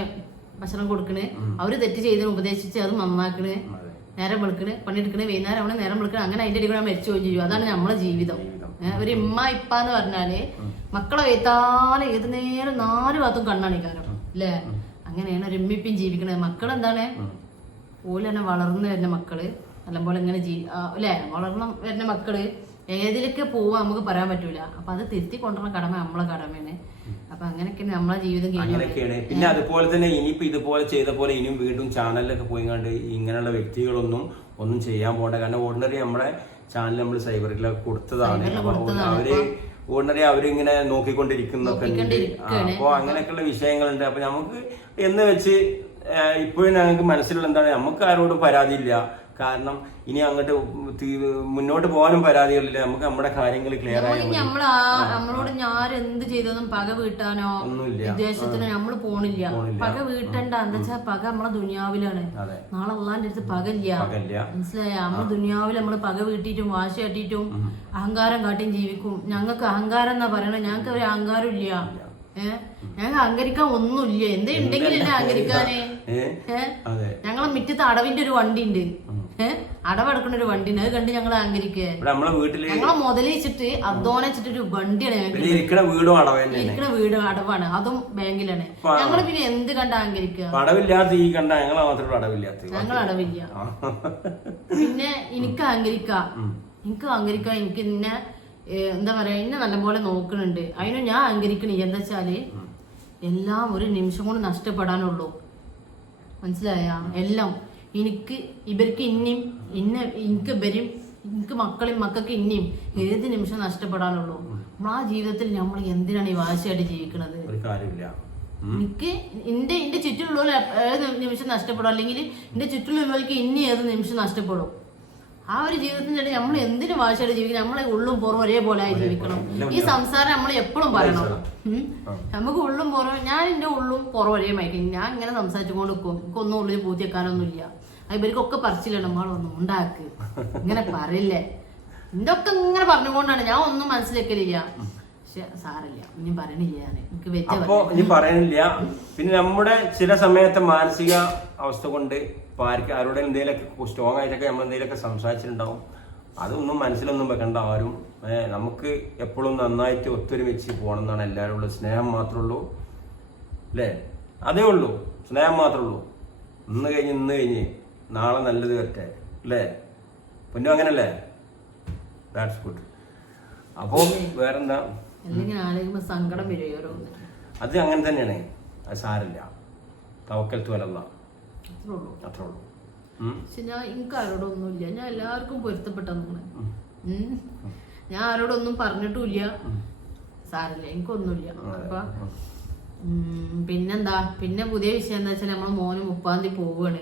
ഭക്ഷണം കൊടുക്കണേ, അവര് തെറ്റ് ചെയ്തതിന് ഉപദേശിച്ച് അത് നന്നാക്കണേ, നേരം വെളുക്കണേ, പണിയെടുക്കണേ, വൈകുന്നേരം അവിടെ നേരം വെളുക്കണേ. അങ്ങനെ അതിന്റെ ഇടയിൽ മരിച്ചു പോയി ചെയ്യും. അതാണ് നമ്മളെ ജീവിതം. ഒരു ഇമ്മ ഇപ്പ എന്ന് പറഞ്ഞാല് മക്കളെ വെയ്ത്താല് ഏത് നേരം 4 ഭാഗത്തും കണ്ണാണ് ഈ കാലം അല്ലേ? അങ്ങനെയാണ് ഒരു ഇമ്മിപ്പം ജീവിക്കണത്. മക്കളെന്താണ് ഓല് തന്നെ വളർന്നു വരുന്ന മക്കള് നല്ലപോലെ ഇങ്ങനെ അല്ലെ വളർന്നു വരുന്ന മക്കള് ഏതിലൊക്കെ പോവാ നമുക്ക് പറയാൻ പറ്റൂല. അപ്പൊ അത് തിരുത്തി കൊണ്ടുവരുന്ന കടമ നമ്മളെ കടമയാണ്. അപ്പൊ അങ്ങനെയൊക്കെയാണ് നമ്മളെ ജീവിതം. അങ്ങനെയൊക്കെയാണ്. പിന്നെ അതുപോലെ തന്നെ ഇനിയിപ്പോ ഇതുപോലെ ചെയ്ത പോലെ ഇനിയും വീണ്ടും ചാനലിലൊക്കെ പോയി കണ്ട് ഇങ്ങനെയുള്ള വ്യക്തികളൊന്നും ഒന്നും ചെയ്യാൻ പോകണ്ട. കാരണം ഓർഡിനറി നമ്മളെ ചാനൽ നമ്മൾ സൈബറിലൊക്കെ കൊടുത്തതാണ്. അവര് ഓർഡിനറി അവരിങ്ങനെ നോക്കിക്കൊണ്ടിരിക്കുന്നൊക്കെ ഉണ്ട്. അപ്പൊ അങ്ങനെയൊക്കെയുള്ള വിഷയങ്ങളുണ്ട്. അപ്പൊ നമുക്ക് എന്ന് വെച്ച് ഇപ്പോഴും ഞങ്ങൾക്ക് മനസ്സിലുള്ള എന്താണ്, നമുക്ക് ആരോടും പരാതിയില്ല. കാരണം ഇനി അങ്ങോട്ട് മുന്നോട്ട് പോകാനും പരാതികളില്ല. നമുക്ക് നമ്മുടെ കാര്യങ്ങൾ ക്ലിയർ ആയി. നമ്മളോട് ഞാൻ എന്ത് ചെയ്തതും പക വീട്ടാനോ ഉദ്ദേശത്തിനോ നമ്മള് പോണില്ല. പക വീട്ടണ്ട. എന്താ വെച്ചാ പക നമ്മളെ ദുനിയാവിലാണ്. നാളെ അള്ളാന്റെ അടുത്ത് പകല്ല. മനസ്സിലായ? നമ്മളെ ദുനിയാവിൽ നമ്മള് പക വീട്ടിട്ടും വാശി കാട്ടിട്ടും അഹങ്കാരം കാട്ടിയും ജീവിക്കും. ഞങ്ങൾക്ക് അഹങ്കാരം എന്നാ പറയണത്. ഞങ്ങൾക്ക് ഒരു അഹങ്കാരം ഇല്ല. ഞങ്ങൾക്ക് അഹങ്കരിക്കാൻ ഒന്നുമില്ല. എന്തേ ഉണ്ടെങ്കിലല്ലേ അഹങ്കരിക്കാനേ? ഞങ്ങളെ മുറ്റത്ത് അടവിന്റെ ഒരു വണ്ടി ഉണ്ട്. അടവെടുക്കുന്ന ഒരു വണ്ടി ഉണ്ട്. അത് കണ്ട് ഞങ്ങൾ അഹങ്കരിക്കുക. ഞങ്ങളെ മുതലിച്ചിട്ട് അധ്വാനിച്ചിട്ട് ഒരു വണ്ടിയാണ് ഇരിക്കുന്ന വീട് അടവാണ്. അതും ബാങ്കിലാണ്. ഞങ്ങള് പിന്നെ എന്ത് കണ്ട അഹങ്കരിക്കുക? ഞങ്ങൾ അടവില്ല. പിന്നെ എനിക്ക് അഹങ്കരിക്കാം. എനിക്ക് ഇന്നെ എന്താ പറയാ, എന്നെ നല്ലപോലെ നോക്കണുണ്ട്. അതിന് ഞാൻ അഹങ്കരിക്കണില്ല. എന്താ വെച്ചാല് എല്ലാം ഒരു നിമിഷം കൊണ്ട് നഷ്ടപ്പെടാനുള്ളൂ. മനസ്സിലായ? എല്ലാം ഇവർക്ക് എനിക്ക് മക്കൾക്ക് ഇനിയും ഏത് നിമിഷം നഷ്ടപ്പെടാനുള്ളൂ. ആ ജീവിതത്തിൽ നമ്മൾ എന്തിനാണ് ഈ വാശിയായിട്ട് ജീവിക്കുന്നത്? എനിക്ക് എന്റെ ചുറ്റിലുള്ളവർ ഏത് നിമിഷം നഷ്ടപ്പെടും, അല്ലെങ്കിൽ എന്റെ ചുറ്റിലുള്ളവർക്ക് ഇനി ഏത് നിമിഷം നഷ്ടപ്പെടും. ആ ഒരു ജീവിതത്തിന്റെ നമ്മൾ എന്തിനു വാശിയായിട്ട് ജീവിക്കണം? നമ്മളെ ഉള്ളും പുറം ഒരേപോലെ ആയി ജീവിക്കണം. ഈ സംസാരം നമ്മൾ എപ്പോഴും പറയണം. നമുക്ക് ഉള്ളും പുറം, ഞാൻ എന്റെ ഉള്ളും പുറം ഒരേ മയക്കും. ഞാൻ ഇങ്ങനെ സംസാരിച്ചുകൊണ്ട് നിൽക്കും. എനിക്കൊന്നും ഉള്ളിൽ പൂത്തി വെക്കാനൊന്നുമില്ല. ഇവർക്കൊക്കെ പറിച്ചില്ല നമ്മളൊന്നും ഉണ്ടാക്ക് ഇങ്ങനെ പറയില്ലേ. ഇതൊക്കെ ഇങ്ങനെ പറഞ്ഞുകൊണ്ടാണ്. ഞാൻ ഒന്നും മനസ്സിലാക്കലില്ല. പക്ഷെ സാരല്ല, ഇനി പറയണില്ല. ഞാൻ ഇനി പറയണില്ല. പിന്നെ നമ്മുടെ ചില സമയത്തെ മാനസിക അവസ്ഥ കൊണ്ട് ആരോടെ എന്തെങ്കിലുമൊക്കെ സ്ട്രോങ് ആയിട്ടൊക്കെ നമ്മൾ എന്തെങ്കിലുമൊക്കെ സംസാരിച്ചിട്ടുണ്ടാവും. അതൊന്നും മനസ്സിലൊന്നും വെക്കണ്ട ആരും. നമുക്ക് എപ്പോഴും നന്നായിട്ട് ഒത്തൊരുമിച്ച് പോകണം എന്നാണ് എല്ലാവരും ഉള്ളത്. സ്നേഹം മാത്രമേ ഉള്ളൂ അല്ലേ? അതേ ഉള്ളൂ, സ്നേഹം മാത്രമേ ഉള്ളൂ. ഇന്ന് കഴിഞ്ഞ് നാളെ നല്ലത് വരട്ടെ അല്ലേ? പൊന്നു അങ്ങനല്ലേ? That's good. അപ്പോ വേറെന്താ, അല്ലെങ്കിൽ ആലോചിക്കുമ്പോ സങ്കടം വരും ഓരോന്ന്. അത് അങ്ങനെ തന്നെയാണ്, അത് സാരില്ല. തവക്കൽത്തു അലല്ലാഹ്, അത്രേ ഉള്ളൂ. പക്ഷെ ഞാൻ എനിക്ക് ആരോടൊന്നുമില്ല, ഞാൻ എല്ലാവർക്കും പൊരുത്തപ്പെട്ടെന്നാണ്. ഞാൻ ആരോടൊന്നും പറഞ്ഞിട്ടുമില്ല, സാരില്ല, എനിക്കൊന്നുമില്ല. അപ്പൊ പിന്നെന്താ, പിന്നെ പുതിയ വിഷയം എന്താ വെച്ചാൽ നമ്മളെ മോന് 30-ാം തീയതി പോവുകയാണ്.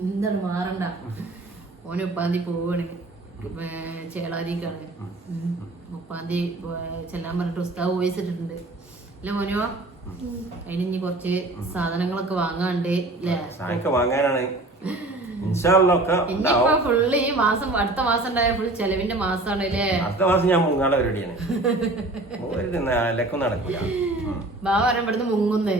എന്താണ് മാറണ്ട, മോന് 30-ാം തീയതി പോവുകയാണ്, ചേളാരിക്കാണ്. 30-ാം തീയതി ചെല്ലാൻ പറഞ്ഞിട്ട് ഉസ്താവ് വോയിസ് ഇട്ടിട്ടുണ്ട്. അല്ല മോനുവാ, അതിന് ഇനി കുറച്ച് സാധനങ്ങളൊക്കെ വാങ്ങാണ്ട് വാങ്ങാനാണ്. ഇനിയിപ്പോ ഫുള്ള് ഈ മാസം, അടുത്ത മാസം ഉണ്ടായ ഫുൾ ചെലവിന്റെ മാസമാണ് അല്ലേ. അടുത്ത മാസം ഞാൻ മുങ്ങാനുള്ള പരിപാടിയാണ്. നടക്കില്ല. ബാബ പറയാൻ ഇവിടുന്ന് മുങ്ങുന്നേ.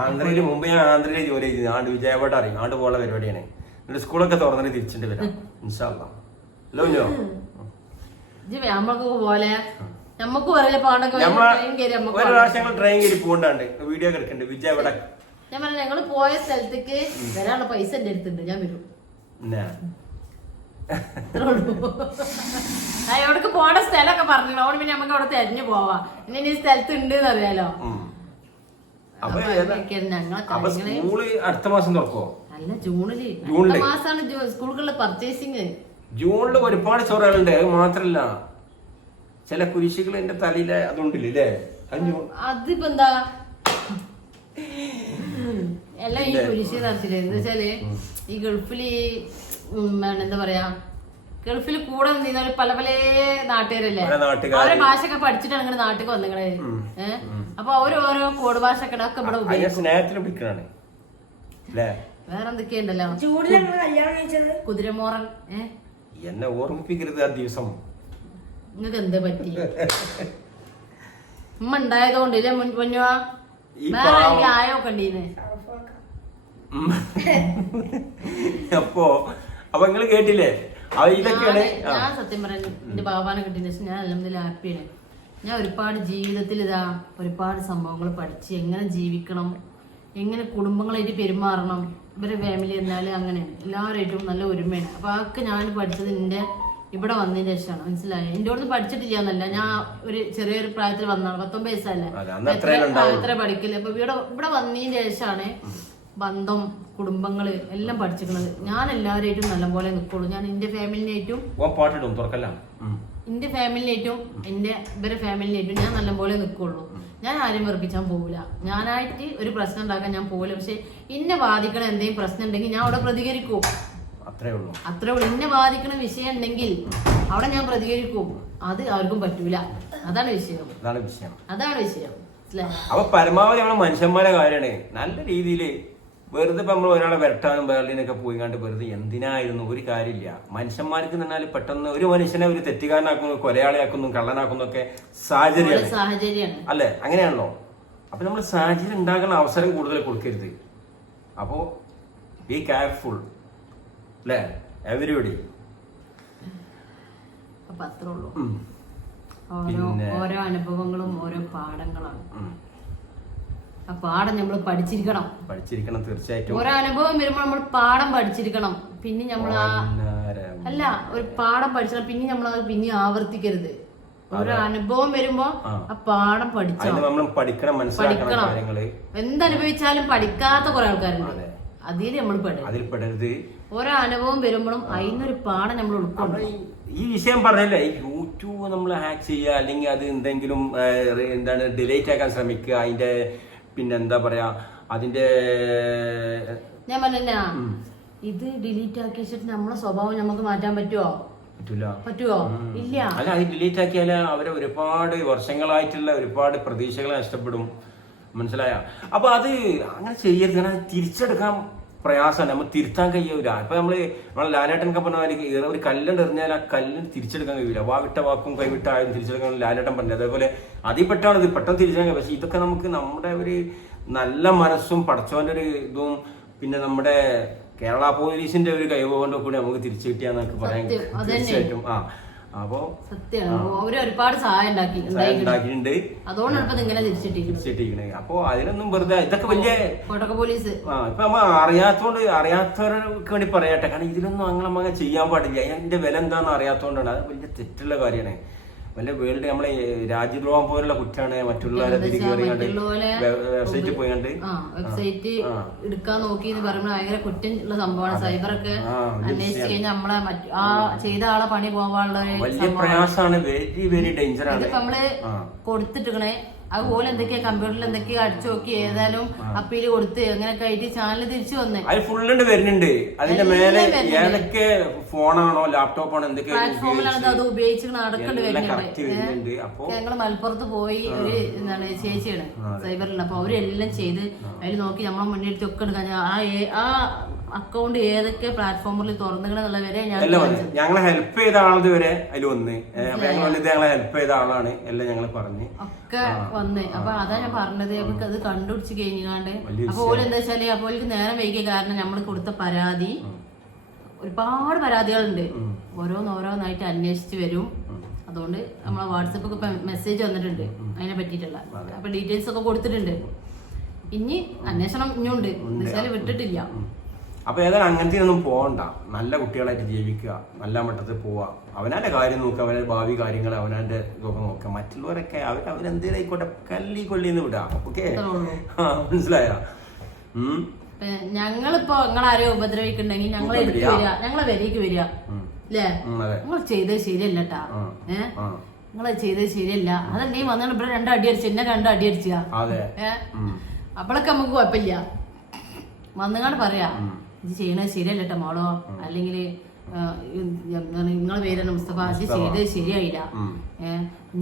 ആന്ധ്രയില് മുമ്പ് ഞാൻ ആന്ധ്രയില് ജോലി ചെയ്തത്. ആണ്ട് വിജയപേട്ട അറിയും, ആണ്ട് പോലുള്ള പരിപാടിയാണ്. എന്നിട്ട് സ്കൂളൊക്കെ തുറന്നിട്ട് തിരിച്ചിട്ട് വരാം ഇൻഷാ അല്ലാഹ്. നമ്മൾക്ക് പോലെ നമുക്ക് പറയില്ല പാണ്ടൊക്കെ ഒരു പ്രാവശ്യം ട്രെയിൻ കയറി പോകണ്ടാണ്ട് വീഡിയോ എടുക്കണ്ട് വിജയപേട്ട. ഞാൻ പറഞ്ഞ ഞങ്ങള് പോയ സ്ഥലത്തേക്ക് വരാനുള്ള പൈസ എന്റെ അടുത്തുണ്ട്, ഞാൻ വരും. എവിടേക്ക് പോണ സ്ഥലമൊക്കെ പറഞ്ഞു, അവിടെ പിന്നെ നമുക്ക് അവിടെ തെരഞ്ഞു പോവാ. പിന്നെ ഈ സ്ഥലത്ത് ഉണ്ട് അറിയാലോ. അടുത്ത മാസം തുറക്കോ? അല്ല, ജൂണില്. മാസമാണ് സ്കൂളുകളിലെ പർച്ചേസിങ്. ജൂണില് ഒരുപാട് ചോറകളുണ്ട്. അത് മാത്രല്ല ചില കുരിശികൾ എന്റെ തലയില് അതുണ്ടല്ലേ. അതിപ്പോ എന്താ എല്ലാം ഈ കുരിശ് നടത്തില്ല. എന്താ വെച്ചാല് ഈ ഗൾഫില് എന്താ പറയാ, ഗൾഫിൽ കൂടെ നിന്നവര് പല പല നാട്ടുകാരല്ലേ, അവരെ ഭാഷയൊക്കെ പഠിച്ചിട്ടാണ് നിങ്ങളുടെ നാട്ടിൽ വന്നിങ്ങളെ. അപ്പൊ ഓരോ കോഡ് ഭാഷ ഒക്കെ ഇവിടെ ഉപയോഗിക്കും. വേറെന്തൊക്കെയുണ്ടല്ലോ, കുതിരമോറൻ. എന്നെ ഓർമ്മിപ്പിക്കരുത് ആ ദിവസം. നിങ്ങക്ക് എന്താ പറ്റി? ഉമ്മ ഉണ്ടായതുകൊണ്ട് ഇല്ലേ പൊന്നുവാ, വേറെ എനിക്ക് ആയൊക്കെ ഉണ്ടീന്ന്. അപ്പൊ നിങ്ങള് കേട്ടില്ലേ ഇതൊക്കെയാണ്. ഞാൻ സത്യം പറയാൻ എന്റെ ബാബാനെ കിട്ടിയതിന് ശേഷം ഞാൻ അൽഹംദുലില്ലാ ഹാപ്പിയാണ്. ഞാൻ ഒരുപാട് ജീവിതത്തിൽ ഒരുപാട് സംഭവങ്ങൾ പഠിച്ച് എങ്ങനെ ജീവിക്കണം, എങ്ങനെ കുടുംബങ്ങളായിട്ട് പെരുമാറണം, ഇവരെ ഫാമിലി എന്നാലും അങ്ങനെയാണ്, എല്ലാവരായിട്ടും നല്ല ഒരുമയാണ്. അപ്പൊ അതൊക്കെ ഞാൻ പഠിച്ചത് എന്റെ ഇവിടെ വന്നതിന് ശേഷമാണ്. മനസ്സിലായോ? എന്റെ അടുത്ത് പഠിച്ചിട്ടില്ല എന്നല്ല, ഞാൻ ഒരു ചെറിയൊരു പ്രായത്തിൽ വന്നാണ്, 19 വയസ്സല്ല എത്ര പഠിക്കില്ല. അപ്പൊ ഇവിടെ വന്നതിന് ശേഷമാണ് ബന്ധം, കുടുംബങ്ങള് എല്ലാം പഠിച്ചിരിക്കുന്നത്. ഞാൻ എല്ലാവരായിട്ടും നല്ലപോലെ നിൽക്കുള്ളൂ. ഞാൻ എന്റെ ഫാമിലിനായിട്ടും എന്റെ ഇവരെ ഫാമിലിനായിട്ടും ഞാൻ നല്ലപോലെ നിൽക്കുള്ളൂ. ഞാൻ ആരും വെറുപ്പിച്ചാൻ പോകില്ല. ഞാനായിട്ട് ഒരു പ്രശ്നം ഉണ്ടാക്കാൻ ഞാൻ പോകില്ല. പക്ഷെ ഇന്നെ ബാധിക്കണ എന്തെങ്കിലും പ്രശ്നം ഉണ്ടെങ്കിൽ ഞാൻ അവിടെ പ്രതികരിക്കും. അത്രേ ഉള്ളൂ. ഇന്നെ ബാധിക്കണ വിഷയം ഉണ്ടെങ്കിൽ അവിടെ ഞാൻ പ്രതികരിക്കും. അത് ആർക്കും പറ്റൂല. അതാണ് വിഷയം. അപ്പൊ പരമാവധി നമ്മളെ മനുഷ്യന്മാരെ കാര്യമാണ് നല്ല രീതിയില്. വെറുതെ ഇപ്പൊ നമ്മൾ ഒരാളെ വെട്ടാനും ബെർലിനൊക്കെ പോയി കണ്ട് വെറുതെ എന്തിനായിരുന്നു, ഒരു കാര്യമില്ല. മനുഷ്യന്മാർക്ക് എന്നാൽ പെട്ടെന്ന് ഒരു മനുഷ്യനെ ഒരു തെറ്റുകാരനാക്കുന്നു, കൊലയാളിയാക്കുന്നു, കള്ളനാക്കുന്നു ഒക്കെ സാഹചര്യമാണ് അല്ലെ? അങ്ങനെയാണല്ലോ. അപ്പൊ നമ്മൾ സാഹചര്യം ഉണ്ടാക്കുന്ന അവസരം കൂടുതൽ കൊടുക്കരുത്. അപ്പോ ബി കെയർഫുൾ അല്ലേ എവരിബഡി. ഓരോ അനുഭവങ്ങളും ഓരോ പാഠങ്ങളാണ്. ആ പാഠം നമ്മൾ പഠിച്ചിരിക്കണം തീർച്ചയായിട്ടും. ഓരോ അനുഭവം വരുമ്പോൾ നമ്മൾ പാഠം പഠിച്ചിരിക്കണം. പിന്നെ നമ്മൾ ഒരു പാഠം പഠിച്ചാൽ പിന്നെ നമ്മൾ അത് പിന്നെ ആവർത്തിക്കരുത്. ഓരോ അനുഭവം വരുമ്പോ ആ പാഠം പഠിക്കണം. എന്തനുഭവിച്ചാലും പഠിക്കാത്ത കുറെ ആൾക്കാരുണ്ട്. അതിൽ നമ്മൾ പെടരുത്. ഓരോ അനുഭവം വരുമ്പോഴും അതിനൊരു പാഠം നമ്മൾ ഉൾക്കൊള്ളണം. ഈ വിഷയം പറഞ്ഞല്ലേ, യൂട്യൂബ് നമ്മൾ ഹാക്ക് ചെയ്യുക, അല്ലെങ്കിൽ അത് എന്തെങ്കിലും ഡിലീറ്റ് ആക്കാൻ ശ്രമിക്കുക, അതിന്റെ പിന്നെന്താ പറയാ അതിന്റെ ഞാൻ പറഞ്ഞ ഇത് ഡിലീറ്റ് ആക്കി വെച്ചിട്ട് നമ്മളെ സ്വഭാവം നമുക്ക് മാറ്റാൻ പറ്റുമോ? ഇല്ല. അല്ല, അത് ഡിലീറ്റ് ആക്കിയാൽ അവരെ ഒരുപാട് വർഷങ്ങളായിട്ടുള്ള ഒരുപാട് പ്രതീക്ഷകൾ നഷ്ടപ്പെടും. മനസ്സിലായ? അപ്പൊ അത് അങ്ങനെ ചെയ്യരുത്. കാരണം തിരിച്ചെടുക്കാൻ പ്രയാസമാണ്, നമ്മൾ തിരുത്താൻ കഴിയൂല. ഇപ്പൊ നമ്മളെ ലാലേട്ടനൊക്കെ പറഞ്ഞ ഒരു കല്ലുണ്ട് എറിഞ്ഞാൽ ആ കല്ലിന് തിരിച്ചെടുക്കാൻ കഴിയൂല. വാവിട്ട വാക്കും കൈവിട്ട ആയും തിരിച്ചെടുക്കാൻ ലാലേട്ടൻ പറഞ്ഞത്. അതേപോലെ അതിൽപ്പെട്ടാണ് ഇത് പെട്ടെന്ന് തിരിച്ചെടുക്കാൻ. പക്ഷെ ഇതൊക്കെ നമുക്ക് നമ്മുടെ ഒരു നല്ല മനസ്സും പടച്ചവന്റെ ഒരു ഇതും പിന്നെ നമ്മുടെ കേരള പോലീസിന്റെ ഒരു കഴിവ് കൊണ്ട് കൂടി നമുക്ക് തിരിച്ചു കിട്ടിയാന്നൊക്കെ പറയാൻ തീർച്ചയായിട്ടും. അപ്പൊ സത്യമാണ് ഒരുപാട് സഹായം ഉണ്ടാക്കിയിട്ടുണ്ട്. അതുകൊണ്ടാണ് ഇപ്പൊ ഇങ്ങനെ തിരിച്ചിട്ടിരിക്കണേ. അപ്പൊ അതിനൊന്നും വെറുതെ ഇതൊക്കെ വലിയ പോലീസ് ഇപ്പൊ നമ്മ അറിയാത്തവർക്ക് വേണ്ടി പറയട്ടെ. കാരണം ഇതിലൊന്നും അങ്ങനെ ചെയ്യാൻ പാടില്ല. അതിന്റെ വില എന്താണെന്ന് അറിയാത്തതുകൊണ്ടാണ്. അത് വലിയ തെറ്റുള്ള കാര്യമാണ്. വല്ല വേൾഡ് നമ്മളെ രാജ്യദ്രോഹം പോലുള്ള കുറ്റാണ്. മറ്റുള്ളവരെ വെബ്സൈറ്റ് പോയിണ്ട് വെബ്സൈറ്റ് എടുക്കാൻ നോക്കി എന്ന് പറയുമ്പോൾ ഭയങ്കര കുറ്റമുള്ള സംഭവമാണ്. സൈബറൊക്കെ അന്വേഷിച്ച് കഴിഞ്ഞാൽ നമ്മളെ ആ ചെയ്ത ആളെ പണി പോകാനുള്ള വലിയ പ്രയാസമാണ്. വെരി വെരി ഡേഞ്ചർ ആണ്. നമ്മള് കൊടുത്തിട്ടിക്കണേ അതുപോലെ എന്തൊക്കെയാ കമ്പ്യൂട്ടറിൽ എന്തൊക്കെയാ അടിച്ചു നോക്കി ഏതായാലും അപ്പീല് കൊടുത്ത് അങ്ങനെയൊക്കെ ആയിട്ട് ചാനൽ തിരിച്ചു വന്നേ. അത് ഫുള്ളുണ്ട് വരുന്നുണ്ട്. അതിന്റെ മേലെ ഏതൊക്കെ ഫോണാണോ ലാപ്ടോപ്പാണോ എന്തൊക്കെ പ്ലാറ്റ്ഫോമിലാണ് അത് ഉപയോഗിച്ച് നടക്കേണ്ടി വരുന്നുണ്ട്. ഞങ്ങള് മലപ്പുറത്ത് പോയി ഒരു എന്താണ് ചേച്ചിയാണ് സൈബറിൽ. അപ്പൊ അവരെല്ലാം ചെയ്ത് അതിൽ നോക്കി നമ്മളെ മുന്നിൽ ഒക്കെ എടുക്കാൻ ആ അക്കൗണ്ട് ഏതൊക്കെ പ്ലാറ്റ്ഫോമിൽ തുറന്നുകളെന്നുള്ള വരെ ഞങ്ങളെ ഹെൽപ്പ് ചെയ്ത ആളത് വരെ അതിൽ വന്ന് ഞങ്ങളെ ഹെൽപ്പ് ചെയ്ത ആളാണ് എല്ലാം ഞങ്ങൾ പറഞ്ഞ് ഒക്കെ വന്ന്. അപ്പൊ അതാ ഞാൻ പറഞ്ഞത്. നമുക്ക് അത് കണ്ടുപിടിച്ച് കഴിഞ്ഞാണ്ട് അപ്പൊ ഓല് എന്താ വെച്ചാല് അപ്പൊ ഓർക്ക് നേരം വൈകിയ കാരണം നമ്മൾ കൊടുത്ത പരാതി ഒരുപാട് പരാതികളുണ്ട്. ഓരോന്നായിട്ട് അന്വേഷിച്ച് വരും. അതുകൊണ്ട് നമ്മളെ വാട്സപ്പ് ഒക്കെ മെസ്സേജ് വന്നിട്ടുണ്ട് അതിനെ പറ്റിയിട്ടുള്ള. അപ്പൊ ഡീറ്റെയിൽസ് ഒക്കെ കൊടുത്തിട്ടുണ്ട്. ഇനി അന്വേഷണം ഇനിയുണ്ട്. എന്നുവെച്ചാല് വിട്ടിട്ടില്ല. അപ്പൊ ഏതായാലും അങ്ങനത്തെ ഒന്നും പോകണ്ട. നല്ല കുട്ടികളായിട്ട് ജീവിക്കുക, നല്ല മട്ടത്തിൽ പോവുക, അവനാന്റെ കാര്യം നോക്കുക, അവന്റെ ഭാവി കാര്യങ്ങൾ അവനാന്റെ ഇതൊക്കെ നോക്കുക. മറ്റുള്ളവരൊക്കെ അവരെന്തേലായിക്കോട്ടെ കൊള്ളിന്ന് വിടാ. ഓക്കെ, മനസ്സിലായ? ഞങ്ങളിപ്പോ നിങ്ങളാരെയും ഉപദ്രവിക്കുന്നുണ്ടെങ്കിൽ ഞങ്ങളെ വരേക്ക് വരിക അല്ലേ? നിങ്ങൾ ചെയ്തത് ശരിയല്ലട്ടാ. നിങ്ങളെ ചെയ്തത് ശരിയല്ല. അതെന്തെങ്കിലും വന്നാണ് ഇവിടെ 2 അടി അടിച്ചു, എന്നെ 2 അടി അടിച്ചാ. അപ്പോഴൊക്കെ നമുക്ക് കുഴപ്പമില്ല. വന്നുകാണ്ട് പറയാ ഇത് ചെയ്യണത് ശരിയല്ലട്ടോ മോളോ, അല്ലെങ്കിൽ നിങ്ങളെ പേരാണ് മുസ്തഫ, അത് ചെയ്തത് ശരിയായില്ല,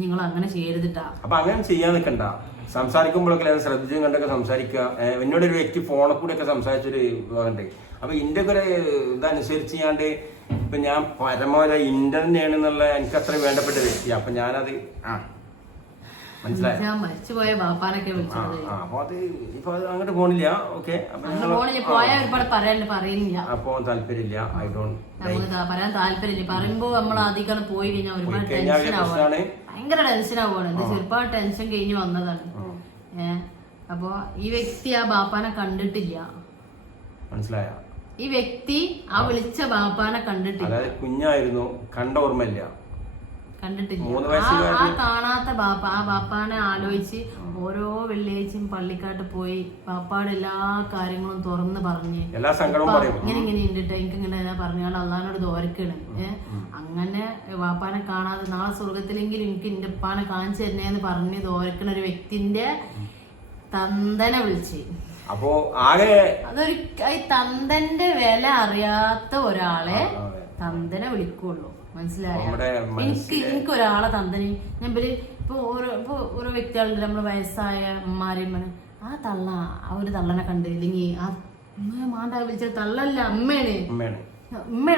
നിങ്ങൾ അങ്ങനെ ചെയ്യരുതിട്ടാ. അപ്പൊ അങ്ങനെ ചെയ്യാൻ നിൽക്കണ്ട. സംസാരിക്കുമ്പോഴൊക്കെ ശ്രദ്ധിച്ചും കണ്ടൊക്കെ സംസാരിക്കുക. എന്നോടൊരു വ്യക്തി ഫോണിൽ കൂടെ ഒക്കെ സംസാരിച്ചൊരു ഉണ്ട്. അപ്പൊ ഇന്റെ ഒക്കെ ഇതനുസരിച്ച് ചെയ്യാണ്ട് ഇപ്പൊ ഞാൻ പരമാവധി ഇന്റർനെയാണെന്നുള്ള എനിക്ക് അത്ര വേണ്ടപ്പെട്ട വ്യക്തി. അപ്പൊ ഞാനത് മരിച്ചുപോയ ബാപ്പാനൊക്കെ വിളിച്ചത്. അപ്പൊ അത് ഇപ്പൊ അങ്ങോട്ട് പോണില്ല. ഓക്കെ, അപ്പൊ താല്പര്യമില്ല. ഐ ഡോണ്ട് പറയാൻ താല്പര്യമില്ല. പറയുമ്പോ നമ്മൾ അധികം പോയി കഴിഞ്ഞാൽ ഒരുപാട് ടെൻഷൻ ഭയങ്കര ടെൻഷൻ ആവുകയാണ്. ഒരുപാട് ടെൻഷൻ കഴിഞ്ഞ് വന്നതാണ്. അപ്പൊ ഈ വ്യക്തി ആ ബാപ്പാനെ കണ്ടിട്ടില്ല. മനസ്സിലായ? ഈ വ്യക്തി ആ വിളിച്ച ബാപ്പാനെ കണ്ടിട്ടില്ല. അതായത് കുഞ്ഞായിരുന്നു, കണ്ട ഓർമ്മയില്ല, കണ്ടിട്ടില്ല. ആ കാണാത്ത ബാപ്പ ആ ബാപ്പാനെ ആലോചിച്ച് ഓരോ വെള്ളിയാഴ്ചയും പള്ളിക്കാട്ട് പോയി ബാപ്പാടെ എല്ലാ കാര്യങ്ങളും തുറന്ന് പറഞ്ഞ് ഇങ്ങനെ ഉണ്ടിട്ട് എനിക്ക് ഇങ്ങനെ പറഞ്ഞാൽ അള്ളാനോട് ദോരക്കാണ്. അങ്ങനെ ബാപ്പാനെ കാണാതെ നാളെ സ്വർഗത്തിലെങ്കിലും എനിക്ക് എന്റെ ഉപ്പാനെ കാണിച്ചു തന്നെയെന്ന് പറഞ്ഞ് ദോരക്കണ ഒരു വ്യക്തിന്റെ തന്തനെ വിളിച്ച്. അപ്പോ ആകെ അതൊരു തന്തന്റെ വില അറിയാത്ത ഒരാളെ തന്തനെ വിളിക്കുള്ളൂ. മനസ്സിലായ? എനിക്ക് ഒരാളെ തന്തനി ഞാൻ ഇപ്പൊ ഓരോ വ്യക്തികളുണ്ട് നമ്മള് വയസ്സായ ഉമ്മാരെയും ആ തള്ള ആ ഒരു തള്ളനെ കണ്ട് ഇല്ലെങ്കിൽ ആ മാണ്ട വിളിച്ച തള്ളല്ല ഉമ്മയാണ്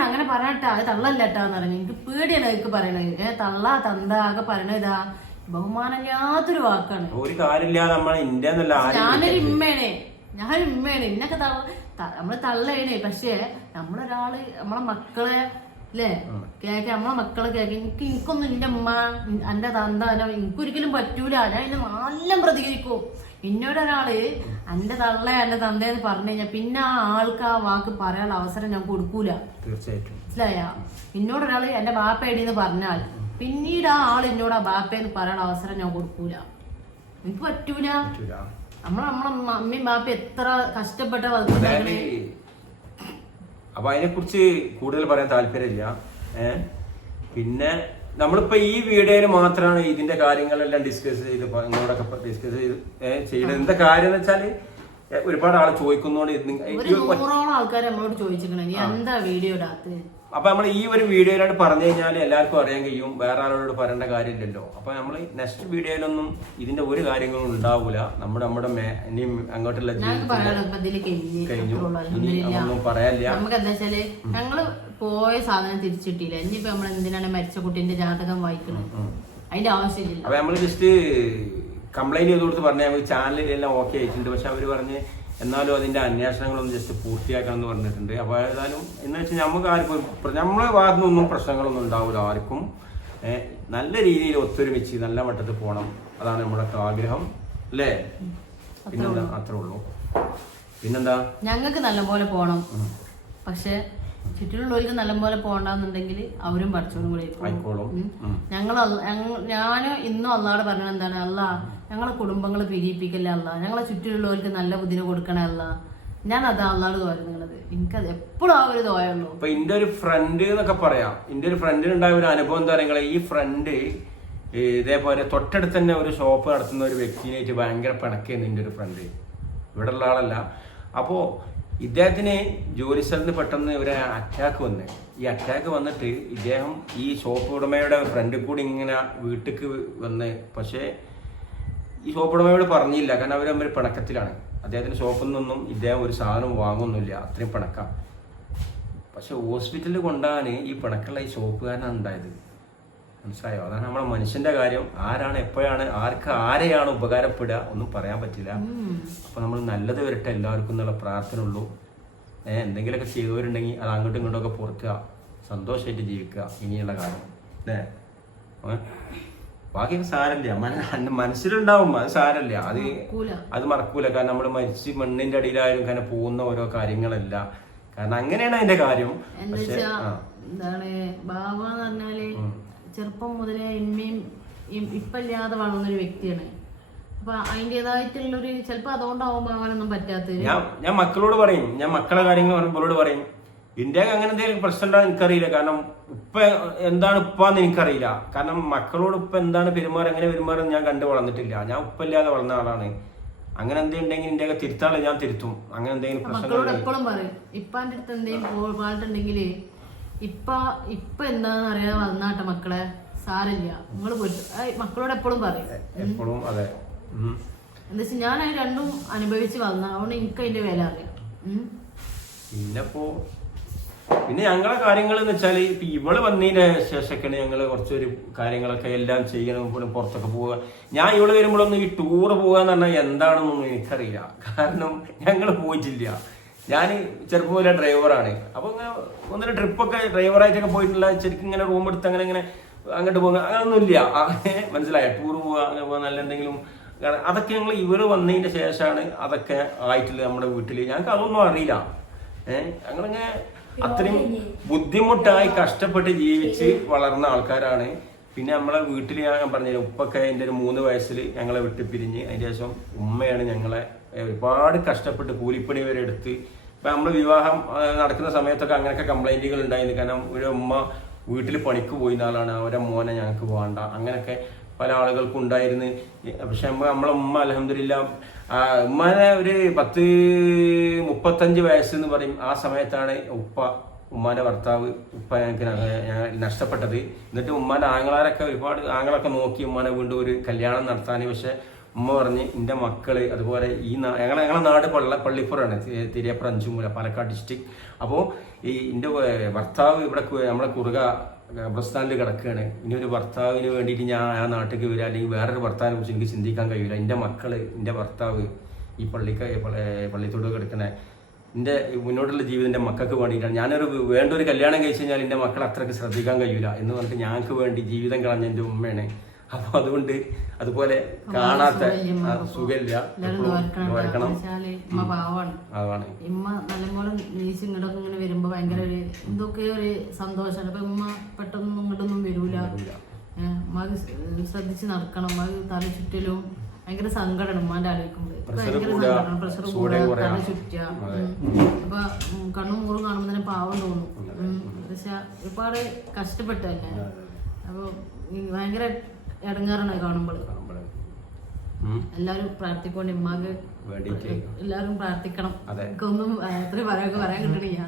അങ്ങനെ പറഞ്ഞിട്ടാ അത് തള്ളല്ലട്ടാന്ന് പറഞ്ഞു. എനിക്ക് പേടിയാണ് എനിക്ക് പറയണത്. തള്ള തന്ത ആകെ പറയണതാ ബഹുമാനമില്ലാത്തൊരു വാക്കാണ്. ഞാനൊരു ഉമ്മയാണ് ഇന്നൊക്കെ നമ്മള് തള്ളയാണ്. പക്ഷേ നമ്മളൊരാള് നമ്മളെ മക്കളെ അല്ലേ കേക്ക്, നമ്മളെ മക്കളെ കേക്ക് എനിക്കൊന്നും എന്റെ അമ്മ എന്റെ തന്ത എനിക്കൊരിക്കലും പറ്റൂല. ഞാൻ ഇതിന് നല്ല പ്രതികരിക്കും. എന്നോടൊരാള് എന്റെ തള്ള എന്റെ തന്തയെന്ന് പറഞ്ഞു കഴിഞ്ഞാൽ പിന്നെ ആ ആൾക്ക് ആ വാക്ക് പറയാനുള്ള അവസരം ഞാൻ കൊടുക്കൂല. തീർച്ചയായിട്ടും മനസ്സിലായ? എന്നോടൊരാള് എന്റെ ബാപ്പേടിന്ന് പറഞ്ഞാൽ പിന്നീട് ആ ആൾ എന്നോട് ആ ബാപ്പേന്ന് പറയാനുള്ള അവസരം ഞാൻ കൊടുക്കൂല. എനിക്ക് പറ്റൂല. നമ്മളെ അമ്മയും ബാപ്പ എത്ര കഷ്ടപ്പെട്ട വളർത്തുന്നതാണ്. അപ്പൊ അതിനെ കുറിച്ച് കൂടുതൽ പറയാൻ താല്പര്യമില്ല. പിന്നെ നമ്മളിപ്പോ ഈ വീഡിയോയിൽ മാത്രമാണ് ഇതിന്റെ കാര്യങ്ങളെല്ലാം ഡിസ്കസ് ചെയ്ത് നിങ്ങളോടൊക്കെ ഡിസ്കസ് ചെയ്യണത്. എന്താ കാര്യം എന്ന് വെച്ചാല് ഒരുപാട് ആൾ ചോദിക്കുന്നോണ്ട് ആൾക്കാർ നമ്മളോട് ചോദിച്ചിട്ടുണ്ട് എന്താ വീഡിയോ ഇടാത്ത. അപ്പൊ നമ്മൾ ഈ ഒരു വീഡിയോയിലാണ് പറഞ്ഞു കഴിഞ്ഞാൽ എല്ലാവർക്കും അറിയാൻ കഴിയും. വേറെ ആളോട് പറയേണ്ട കാര്യമില്ലല്ലോ. അപ്പൊ നമ്മൾ നെക്സ്റ്റ് വീഡിയോയിലൊന്നും ഇതിന്റെ ഒരു കാര്യങ്ങളും ഉണ്ടാവൂല. നമ്മുടെ ഇനിയും അങ്ങോട്ടുള്ള കഴിഞ്ഞു. ഇനി ഒന്നും പറയാനില്ല. നമുക്ക് എന്താ വെച്ചാല് ഞങ്ങള് പോയ സാധനം തിരിച്ചിട്ടില്ല. ഇനിയിപ്പോ നമ്മൾ എന്തിനാണ് മരിച്ച കുട്ടീന്റെ ജാതകം വായിക്കുന്നത്? അതിന്റെ ആവശ്യമില്ല. അപ്പൊ നമ്മള് ജസ്റ്റ് കംപ്ലൈന്റ് ചെയ്ത് കൊടുത്ത് പറഞ്ഞാൽ നമുക്ക് ചാനലിലെല്ലാം ഓക്കെ ആയിട്ടുണ്ട്. പക്ഷെ അവര് പറഞ്ഞ് എന്നാലും അതിന്റെ അന്വേഷണങ്ങളൊന്നും ജസ്റ്റ് പൂർത്തിയാക്കണം എന്ന് പറഞ്ഞിട്ടുണ്ട്. അപ്പൊ ഏതായാലും എന്ന് വെച്ചാൽ നമുക്ക് ആർക്കും നമ്മളെ ഭാഗത്തുനിന്നൊന്നും പ്രശ്നങ്ങളൊന്നും ഉണ്ടാവില്ല ആർക്കും. നല്ല രീതിയിൽ ഒത്തൊരുമിച്ച് നല്ല മട്ടത്തിൽ പോകണം. അതാണ് നമ്മുടെ ആഗ്രഹം അല്ലേ? പിന്നെന്താ? അത്രേ ഉള്ളൂ. പിന്നെന്താ, ഞങ്ങൾക്ക് നല്ലപോലെ പോണം. പക്ഷെ ചുറ്റിലുള്ളവർക്ക് നല്ലപോലെ പോകണ്ടെന്നുണ്ടെങ്കിൽ അവരും പഠിച്ചോളും കൂടി ആയിക്കോളും. ഞാന് ഇന്നും അള്ളാടെ പറഞ്ഞത് എന്താണ്, അല്ല ഞങ്ങളെ കുടുംബങ്ങൾ പിരിയിപ്പിക്കല്ലേ അല്ല, ഞങ്ങളെ ചുറ്റിലുള്ളവർക്ക് നല്ല ബുദ്ധിനെ കൊടുക്കണേ അല്ല. ഞാൻ അതാ അള്ളാട് തോന്നുന്നത്. എനിക്കത് എപ്പോഴും ആ ഒരു തോയുള്ളൂ. ഇപ്പൊ എന്റെ ഒരു ഫ്രണ്ട് എന്നൊക്കെ പറയാം. എന്റെ ഒരു ഫ്രണ്ടിനുണ്ടായ ഒരു അനുഭവം എന്താ പറയുക, ഈ ഫ്രണ്ട് ഇതേപോലെ തൊട്ടടുത്ത് തന്നെ ഒരു ഷോപ്പ് നടത്തുന്ന ഒരു വ്യക്തിനായിട്ട് ഭയങ്കര പിണക്കായിരുന്നു എന്റെ ഒരു ഫ്രണ്ട്. ഇവിടെ ഉള്ള ആളല്ല. അപ്പോ ഇദ്ദേഹത്തിന് ജോലി സ്ഥലത്ത് പെട്ടെന്ന് ഒരു അറ്റാക്ക് വന്ന്, ഈ അറ്റാക്ക് വന്നിട്ട് ഇദ്ദേഹം ഈ ഷോപ്പ് ഉടമയുടെ ഫ്രണ്ടിൽ കൂടി ഇങ്ങനെ വീട്ടിലേക്ക് വന്ന്, പക്ഷേ ഈ ഷോപ്പ് ഉടമയോട് പറഞ്ഞില്ല. കാരണം അവർ തമ്മിൽ പിണക്കത്തിലാണ്. അദ്ദേഹത്തിന് ഷോപ്പിൽ നിന്നൊന്നും ഇദ്ദേഹം ഒരു സാധനം വാങ്ങുന്നില്ല, അത്രയും പിണക്കാം. പക്ഷെ ഹോസ്പിറ്റലിൽ കൊണ്ടുപോകാൻ ഈ പിണക്കുള്ള ഈ ഷോപ്പുകാരനാണ് ഉണ്ടായത്. മനസ്സിലായോ? അതാണ് നമ്മളെ മനുഷ്യന്റെ കാര്യം. ആരാണ് എപ്പോഴാണ് ആരെയാണ് ഉപകാരപ്പെടുക ഒന്നും പറയാൻ പറ്റില്ല. അപ്പൊ നമ്മൾ നല്ലത് വരട്ടെ എല്ലാവർക്കും എന്നുള്ള പ്രാർത്ഥന ഉള്ളൂ. എന്തെങ്കിലുമൊക്കെ ചെയ്തവരുണ്ടെങ്കിൽ അത് അങ്ങോട്ടും ഇങ്ങോട്ടും ഒക്കെ പുറത്തുക, സന്തോഷമായിട്ട് ജീവിക്കുക ഇനിയുള്ള കാര്യം അല്ലേ. ബാക്കി സാരല്ല, മനസ്സിലുണ്ടാവും, അത് സാരല്ല, അത് മറക്കൂല. കാരണം നമ്മൾ മരിച്ച് മണ്ണിന്റെ അടിയിലായാലും കാരണം പോകുന്ന ഓരോ കാര്യങ്ങളല്ല. കാരണം അങ്ങനെയാണ് അതിന്റെ കാര്യം. പക്ഷെ എന്താണ് ബാബ എന്ന് പറഞ്ഞാല് ചെറുപ്പം മുതലേ എമ്മയും ഇപ്പല്ലാതെ വളർന്നൊരു വ്യക്തിയാണ്. അപ്പൊ അതിൻ്റെതായിട്ടുള്ളൊരു ചിലപ്പോ അതുകൊണ്ടാവും ബാബാനൊന്നും പറ്റാത്തത്. ഞാൻ മക്കളോട് പറയും, ഞാൻ മക്കളെ കാര്യങ്ങൾ പറയുമ്പോഴോട് പറയും, ഇന്ത്യക്ക് അങ്ങനെ എന്തെങ്കിലും പ്രശ്നം ഉണ്ടാകും എനിക്കറിയില്ല. കാരണം ഉപ്പ എന്താണ് ഉപ്പാന്ന് എനിക്കറിയില്ല. കാരണം മക്കളോട് ഉപ്പ എന്താണ് പെരുമാറുക, എങ്ങനെ പെരുമാറും ഞാൻ കണ്ടു വളർന്നിട്ടില്ല. ഞാൻ ഉപ്പല്ലാതെ വളർന്ന ആളാണ്. അങ്ങനെ എന്തെങ്കിലും ഇന്ത്യക്ക് തിരുത്താളെ ഞാൻ തിരുത്തും. അങ്ങനെ എന്തെങ്കിലും മക്കളോട് എപ്പോഴും പറയും, ഇപ്പാന്റെ അടുത്ത് എന്തെങ്കിലും പാട്ടുണ്ടെങ്കിൽ ഇപ്പൊ എന്താന്ന് അറിയാതെ വന്നാട്ടെ മക്കളെ, സാരില്ല നിങ്ങൾ പോയിട്ട് മക്കളോട് എപ്പോഴും പറയും. എപ്പോഴും അതെ. എന്താ വെച്ചാൽ ഞാൻ അത് രണ്ടും അനുഭവിച്ച് വന്ന, അതുകൊണ്ട് എനിക്ക് അതിന്റെ വില അറിയാം. പിന്നെ ഞങ്ങളെ കാര്യങ്ങൾ എന്ന് വെച്ചാൽ ഇപ്പൊ ഇവള് വന്നതിന് ശേഷമൊക്കെയാണ് ഞങ്ങള് കുറച്ചൊരു കാര്യങ്ങളൊക്കെ എല്ലാം ചെയ്യണം. പുറത്തൊക്കെ പോവുക. ഞാൻ ഇവള് വരുമ്പോഴൊന്നും ഈ ടൂറ് പോകാന്ന് പറഞ്ഞാൽ എന്താണെന്നൊന്നും എനിക്കറിയില്ല. കാരണം ഞങ്ങൾ പോയിട്ടില്ല. ഞാൻ ചെറുപ്പം മുതലേ ഡ്രൈവറാണ്. അപ്പൊ ഇങ്ങനെ ഒന്നര ട്രിപ്പൊക്കെ ഡ്രൈവറായിട്ടൊക്കെ പോയിട്ടുള്ള, ശരിക്കും ഇങ്ങനെ റൂം എടുത്ത് അങ്ങനെ അങ്ങോട്ട് പോകുക അങ്ങനൊന്നുമില്ല. മനസ്സിലായോ? ടൂറ് പോവുക, അങ്ങനെ പോകാൻ നല്ല എന്തെങ്കിലും അതൊക്കെ ഞങ്ങൾ ഇവര് വന്നതിന്റെ ശേഷമാണ് അതൊക്കെ ആയിട്ടുള്ളത് നമ്മുടെ വീട്ടില്. ഞങ്ങൾക്ക് അതൊന്നും അറിയില്ല. ഞങ്ങളിങ്ങനെ അത്രയും ബുദ്ധിമുട്ടായി കഷ്ടപ്പെട്ട് ജീവിച്ച് വളർന്ന ആൾക്കാരാണ്. പിന്നെ നമ്മളെ വീട്ടിൽ ഞാൻ പറഞ്ഞില്ല, ഉപ്പൊക്കെ എൻ്റെ ഒരു 3 വയസ്സിൽ ഞങ്ങളെ വിട്ട് പിരിഞ്ഞ്, അതിന് ശേഷം ഉമ്മയാണ് ഞങ്ങളെ ഒരുപാട് കഷ്ടപ്പെട്ട് കൂലിപ്പണി വരെ എടുത്ത്. ഇപ്പം നമ്മൾ വിവാഹം നടക്കുന്ന സമയത്തൊക്കെ അങ്ങനെയൊക്കെ കംപ്ലൈൻറ്റുകൾ ഉണ്ടായിരുന്നു. കാരണം ഒരു ഉമ്മ വീട്ടിൽ പണിക്ക് പോയിരുന്ന ആളാണ്, അവരെ മോനെ ഞങ്ങൾക്ക് വേണ്ട, അങ്ങനെയൊക്കെ പല ആളുകൾക്കും ഉണ്ടായിരുന്നു. പക്ഷെ നമ്മളെ ഉമ്മ അൽഹംദുലില്ലാ ഉമ്മാനെ ഒരു 10-35 വയസ്സെന്ന് പറയും. ആ സമയത്താണ് ഉമ്മാന്റെ ഭർത്താവ് ഞങ്ങൾക്ക് നഷ്ടപ്പെട്ടത്. എന്നിട്ട് ഉമ്മാന്റെ ആങ്ങളാരൊക്കെ ഒരുപാട് ആങ്ങളൊക്കെ നോക്കി ഉമ്മാനെ വീണ്ടും ഒരു കല്യാണം നടത്താൻ. പക്ഷെ ഉമ്മ പറഞ്ഞ് എൻ്റെ മക്കള് അതുപോലെ ഞങ്ങളെ നാട് പള്ളിപ്പുറാണ്, തിരിയപ്പുറം 5 മൂല, പാലക്കാട് ഡിസ്ട്രിക്ട്. അപ്പോൾ എൻ്റെ ഭർത്താവ് ഇവിടെ നമ്മളെ കുറുക പ്രസ്ഥാനിൽ കിടക്കുകയാണ്. ഇനി ഒരു ഭർത്താവിന് വേണ്ടിയിട്ട് ഞാൻ ആ നാട്ടിലേക്ക് വരിക, അല്ലെങ്കിൽ വേറൊരു ഭർത്താവിനെ കുറിച്ച് എനിക്ക് ചിന്തിക്കാൻ കഴിയില്ല. എൻ്റെ മക്കള്, എൻ്റെ ഭർത്താവ് ഈ പള്ളിത്തോട് കിടക്കണ എൻ്റെ മുന്നോട്ടുള്ള ജീവിതം എൻ്റെ മക്കൾക്ക് വേണ്ടിയിട്ടാണ്. വേണ്ട ഒരു കല്യാണം കഴിച്ച് കഴിഞ്ഞാൽ എൻ്റെ മക്കളെ അത്രയ്ക്ക് ശ്രദ്ധിക്കാൻ കഴിയില്ല എന്ന് പറഞ്ഞിട്ട് ഞങ്ങൾക്ക് വേണ്ടി ജീവിതം കളഞ്ഞ എൻ്റെ ഉമ്മയാണ്. അപ്പൊ അതുകൊണ്ട് അതുപോലെ കാണാത്ത സുഖമില്ല, വരക്കണം. അതാണ് ഇമ്മ നല്ലപോലെ നീച്ച് ഇങ്ങോട്ടൊക്കെ ഇങ്ങനെ വരുമ്പോ ഭയങ്കര ഒരു എന്തൊക്കെയോ ഒരു സന്തോഷമാണ്. അപ്പൊ ഉമ്മ പെട്ടെന്നൊന്നും ഇങ്ങോട്ടൊന്നും വരൂല. ഉമ്മക്ക് ശ്രദ്ധിച്ച് നടക്കണം. ഉമ്മക്ക് തല ചുറ്റലും ഭയങ്കര സങ്കടമാണ് ഉമ്മാന്റെ ആലോചിക്കുമ്പോൾ. ഭയങ്കര സങ്കടമാണ്, പ്രഷർ കൂടുക, തല ചുറ്റുക. അപ്പൊ കണ്ണും മൂറും കാണുമ്പോൾ തന്നെ പാവം തോന്നും. പക്ഷെ ഒരുപാട് കഷ്ടപ്പെട്ടല്ലേ. അപ്പൊ ഭയങ്കര ഇടങ്ങാറാണ് കാണുമ്പോൾ. എല്ലാരും പ്രാർത്ഥിക്കൊണ്ട് ഉമ്മാക്ക് എല്ലാരും പ്രാർത്ഥിക്കണം. ഒന്നും എത്ര പറയാൻ കിട്ടണില്ല.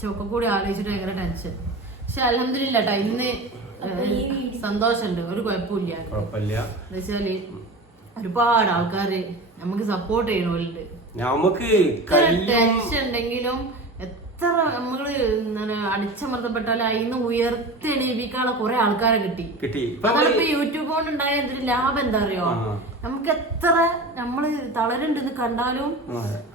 ചൊക്കെ കൂടി ആലോചിച്ചിട്ട് ഭയങ്കര ടെൻഷൻ. പക്ഷെ അൽഹംദുലില്ലാ ഇന്ന് സന്തോഷമുണ്ട്, ഒരു കുഴപ്പമില്ല. എന്താ വെച്ചാല് ഒരുപാട് ആൾക്കാര് നമുക്ക് സപ്പോർട്ട് ചെയ്യണോലുണ്ട്. നമുക്ക് ടെൻഷൻ ഉണ്ടെങ്കിലും എത്ര നമ്മള് അടിച്ചമർത്തപ്പെട്ടാലും അതിന്ന് ഉയർത്തെണീപ്പിക്കാനുള്ള കുറെ ആൾക്കാരെ കിട്ടി. അതാണ് ഇപ്പൊ യൂട്യൂബ് കൊണ്ട് ഉണ്ടായ എന്തൊരു ലാഭം എന്താ അറിയോ? നമുക്ക് എത്ര നമ്മള് തളരുണ്ടെന്ന് കണ്ടാലും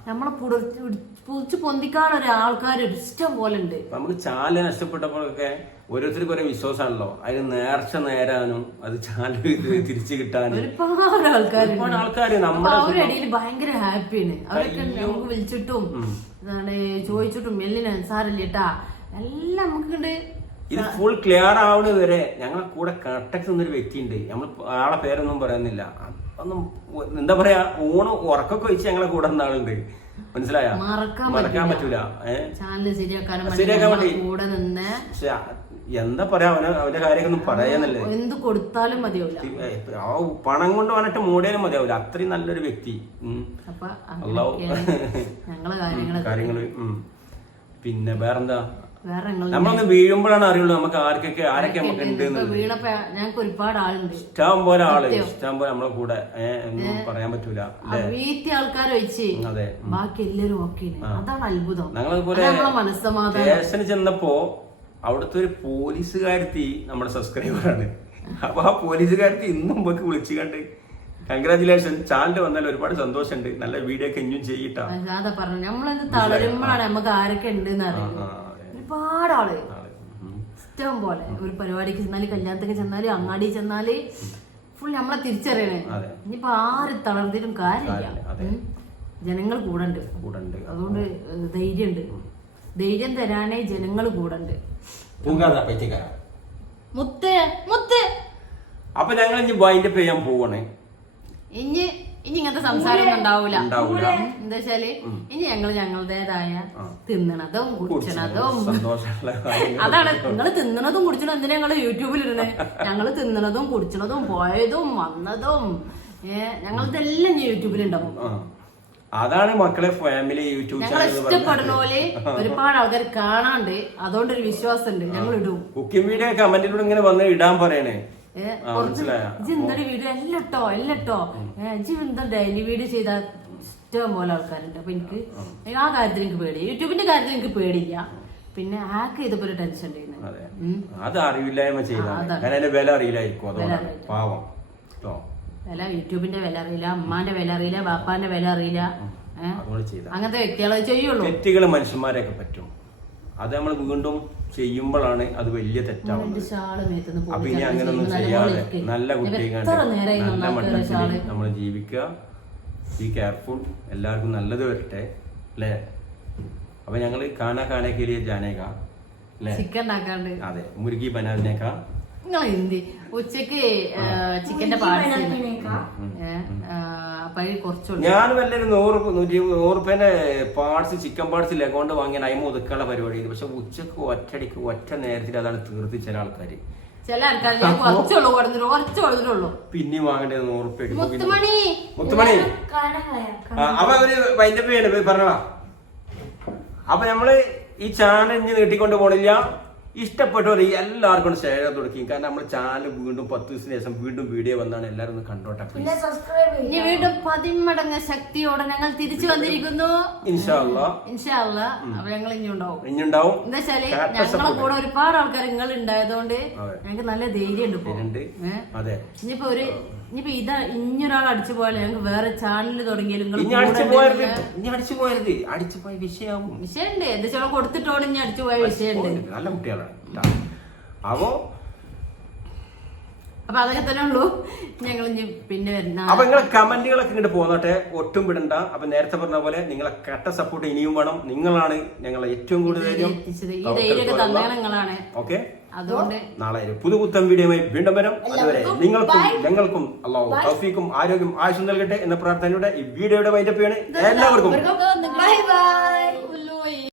നമ്മളെ പുടിച്ച് പൊന്തിക്കാൻ ഒരാൾക്കാർ ഇഷ്ടം പോലെ ഉണ്ട്. നമുക്ക് ചാല് നഷ്ടപ്പെട്ടപ്പോഴൊക്കെ ഓരോരുത്തർക്കും ഓരോ വിശ്വാസമാണല്ലോ, അതിന് നേർച്ച നേരാനും അത് ചാല് തിരിച്ചു കിട്ടാനും ഒരുപാട് ആൾക്കാര് അവരുടെ ഇടയിൽ ഭയങ്കര ഹാപ്പിയാണ്. അവരൊക്കെ നമുക്ക് വിളിച്ചിട്ടും ചോദിച്ചിട്ടും എല്ലിന് സാരല്ലേട്ടാ എല്ലാം നമുക്ക് ഇത് ഫുൾ ക്ലിയർ ആവുന്നത് വരെ ഞങ്ങളെ കൂടെ കട്ടക്ക് നിന്നൊരു വ്യക്തിയുണ്ട്. നമ്മൾ ആളെ പേരൊന്നും പറയുന്നില്ല, ഒന്നും എന്താ പറയാ ഊണ് ഉറക്കൊക്കെ വെച്ച് ഞങ്ങളെ കൂടെ നിന്ന ആളുണ്ട്. മനസ്സിലായ മറക്കാൻ പറ്റൂല. ശരിയാക്കാൻ വേണ്ടി പക്ഷെ എന്താ പറയാ അവന്റെ കാര്യമൊന്നും പറയാന്നല്ലേ, എന്ത് കൊടുത്താലും മതിയാവില്ല, ആ പണം കൊണ്ട് വന്നിട്ട് മൂടേലും മതിയാവില്ല. അത്രയും നല്ലൊരു വ്യക്തി. കാര്യങ്ങള് പിന്നെ വേറെന്താ, നമ്മളൊന്ന് വീഴുമ്പോഴാണ് അറിയുള്ളൂ നമുക്ക് ആരൊക്കെ നമുക്ക് ഉണ്ട്. വീണപ്പോ ഞങ്ങൾക്ക് ഒരുപാട് ആളുണ്ട്, ഇഷ്ടം പോലെ നമ്മളെ കൂടെ ഒന്നും പറയാൻ പറ്റൂല. ആൾക്കാരെ വെച്ച് അതെ, ബാക്കി എല്ലാരും ഓക്കെ. അതാണ് അത്ഭുതം. ഞങ്ങളതുപോലെ സ്റ്റേഷനിൽ ചെന്നപ്പോ അവിടുത്തെ ഒരു പോലീസുകാരത്തി നമ്മുടെ സബ്സ്ക്രൈബറാണ്. അപ്പൊ ആ പോലീസുകാരത്തി ഇന്നും നമുക്ക് വിളിച്ചു കണ്ട് കൺഗ്രാജുലേഷൻ, ചാനൽ വന്നാൽ ഒരുപാട് സന്തോഷമുണ്ട്, നല്ല വീഡിയോ ഒക്കെ ഇനിയും ചെയ്യട്ടാ. അതാ പറഞ്ഞു, നമ്മളെന്ത് തളരുമ്പോഴാണ് നമുക്ക് ആരൊക്കെ ഉണ്ട് ഒരുപാട് ആള് ഇഷ്ടം പോലെ. ഒരു പരിപാടിക്ക് ചെന്നാല്, കല്യാണത്തൊക്കെ ചെന്നാല്, അങ്ങാടി ചെന്നാല് ഫുൾ നമ്മളെ തിരിച്ചറിയണേ. ഇനിയിപ്പോ ആര് തളർന്നിട്ടും കാര്യമില്ല, ജനങ്ങൾ കൂടെ ഉണ്ട്. അതുകൊണ്ട് ധൈര്യമുണ്ട്, ധൈര്യം തരാനേ ജനങ്ങൾ കൂടെ ഉണ്ട്. മുത്ത് മുത്ത് അപ്പൊ ഞങ്ങൾ ഇനി വൈൻഡപ്പ് ചെയ്യാൻ പോവാണ്. ഇനി ഇങ്ങനത്തെ സംസാരം ഒന്നും ഉണ്ടാവൂല. എന്താ വെച്ചാല് ഇനി ഞങ്ങളുടേതായ തിന്നണതും കുടിച്ചണതും അതാണ്. നിങ്ങള് തിന്നണതും കുടിച്ചണതും എന്തിനാ ഞങ്ങള് യൂട്യൂബിലിരുന്നേ? ഞങ്ങള് തിന്നണതും കുടിച്ചണതും പോയതും വന്നതും ഞങ്ങളിതെല്ലാം യൂട്യൂബിലുണ്ടാവും. അതാണ് മക്കളെ ഫാമിലി യൂട്യൂബ് ഞങ്ങൾ ഇഷ്ടപ്പെടുന്ന പോലെ ഒരുപാട് ആൾക്കാർ കാണാണ്ട്, അതുകൊണ്ടൊരു വിശ്വാസം ഉണ്ട്, ഞങ്ങൾ ഇടും. കുക്കിംഗ് വീഡിയോ കമന്റിലൂടെ ഇങ്ങനെ വന്ന് ഇടാൻ പറയണേ. എന്തൊരു വീഡിയോ എല്ലട്ടോ എന്താ ഡെയിലി വീഡിയോ ചെയ്താൽ ഇഷ്ടം പോലെ ആൾക്കാരുണ്ട്. അപ്പൊ എനിക്ക് ആ കാര്യത്തിൽ എനിക്ക് പേടി, യൂട്യൂബിന്റെ കാര്യത്തിൽ എനിക്ക് പേടിയില്ല. പിന്നെ ഹാക്ക് ചെയ്തപ്പോ ഒരു ടെൻഷൻ അത് അറിയില്ലായ്മ ചെയ്താൽ വില അറിയില്ലായിരിക്കും. പാവം വില, യൂട്യൂബിന്റെ വില അറിയില്ല, അമ്മാന്റെ വില അറിയില്ല, ബാപ്പാന്റെ വില അറിയില്ല. അങ്ങനത്തെ വ്യക്തികളെ ചെയ്യുള്ളൂ. തെറ്റുകൾ മനുഷ്യന്മാരെയൊക്കെ പറ്റും, അത് നമ്മൾ വീണ്ടും ചെയ്യുമ്പോഴാണ് അത് വലിയ തെറ്റാവുന്നത്. അപ്പൊ ഇനി അങ്ങനൊന്നും ചെയ്യാതെ നല്ല കുട്ടികൾ നല്ല മട്ടത്തിൽ നമ്മൾ ജീവിക്കുക. Be careful. എല്ലാവർക്കും നല്ലത് വരട്ടെ അല്ലേ? അപ്പൊ ഞങ്ങള് കാനേക്കെ ലിയേ ജാനേക അല്ലേ? അതെ, മുർഗി ബനാനേക്ക. ഹിന്ദി ഉച്ചക്ക് ചിക്കന്റെ പാർട്സ് ഞാൻ വല്ലൊരു 100 പാർട്സ് ചിക്കൻ പാർട്സ് ലെഗോണ്ട് വാങ്ങിയ അയിമ ഒതുക്കാനുള്ള പരിപാടി. പക്ഷെ ഉച്ചക്ക് ഒറ്റടിക്ക് ഒറ്റ നേരത്തിൽ അതാണ് തീർത്ത് ചില ആൾക്കാര്. പിന്നെ വാങ്ങേണ്ടത് 100 റുപ്യ. മുത്തുമണി അപ്പൊ അവര് വൈൻഡപ്പ് ചെയ്യണേ പറഞ്ഞാ. അപ്പൊ നമ്മള് ഈ ചാനൽ ഇനി നീട്ടിക്കൊണ്ട് പോണില്ല. ഇഷ്ടപ്പെട്ടവർ എല്ലാവർക്കും ഷെയർ ചെയ്ത് കൊടുക്കും. കാരണം നമ്മുടെ ചാനൽ വീണ്ടും 10 ദിവസത്തിന് ശേഷം വീണ്ടും വീഡിയോ വന്നാണ്, എല്ലാവരും ഒന്ന് കണ്ടോട്ടെ. വീണ്ടും 10 മടങ്ങ് ശക്തിയോടെ ഞങ്ങൾ തിരിച്ചു വന്നിരിക്കുന്നു. ഇൻഷാ അല്ലാഹ്. അപ്പൊ ഞങ്ങൾ ഇനിയുണ്ടാവും. എന്താ വെച്ചാല് ഞങ്ങളെ കൂടെ ഒരുപാട് ആൾക്കാർ നിങ്ങൾ ഉണ്ടായതുകൊണ്ട് ഞങ്ങൾക്ക് നല്ല ധൈര്യം ഉണ്ട്. ഇനിയിപ്പോ ഇനിയൊരാൾ അടിച്ചു പോയാലും ഞങ്ങൾക്ക് വേറെ ചാനൽ തുടങ്ങിയാലും വിഷയമുണ്ട്. എന്താ കൊടുത്തിട്ടോട് ഇനി അടിച്ചു പോയ വിഷയമുണ്ട്. നല്ല കുട്ടികളാണ്. അപ്പൊ അതൊക്കെ തന്നെ ഉള്ളൂ. ഞങ്ങൾ പിന്നെ വരുന്ന അപ്പൊ നിങ്ങളെ കമന്റുകളൊക്കെ ഇങ്ങോട്ട് പോന്നോട്ടെ, ഒട്ടും വിടണ്ട. അപ്പൊ നേരത്തെ പറഞ്ഞ പോലെ നിങ്ങളെ കട്ട സപ്പോർട്ട് ഇനിയും വേണം. നിങ്ങളാണ് ഞങ്ങളെ ഏറ്റവും കൂടുതൽ ഓക്കെ. അതുകൊണ്ട് നാളെ പുതുപുത്തൻ വീഡിയോയുമായി വീണ്ടും വരും. അതുവരെ നിങ്ങൾക്കും ഞങ്ങൾക്കും അല്ലാഹു തൗഫീഖും ആരോഗ്യം ആയുസ്സും നൽകട്ടെ എന്ന പ്രാർത്ഥനയോടെ ഈ വീഡിയോയുടെ വൈൻഡപ്പ് ചെയ്യാണ്. എല്ലാവർക്കും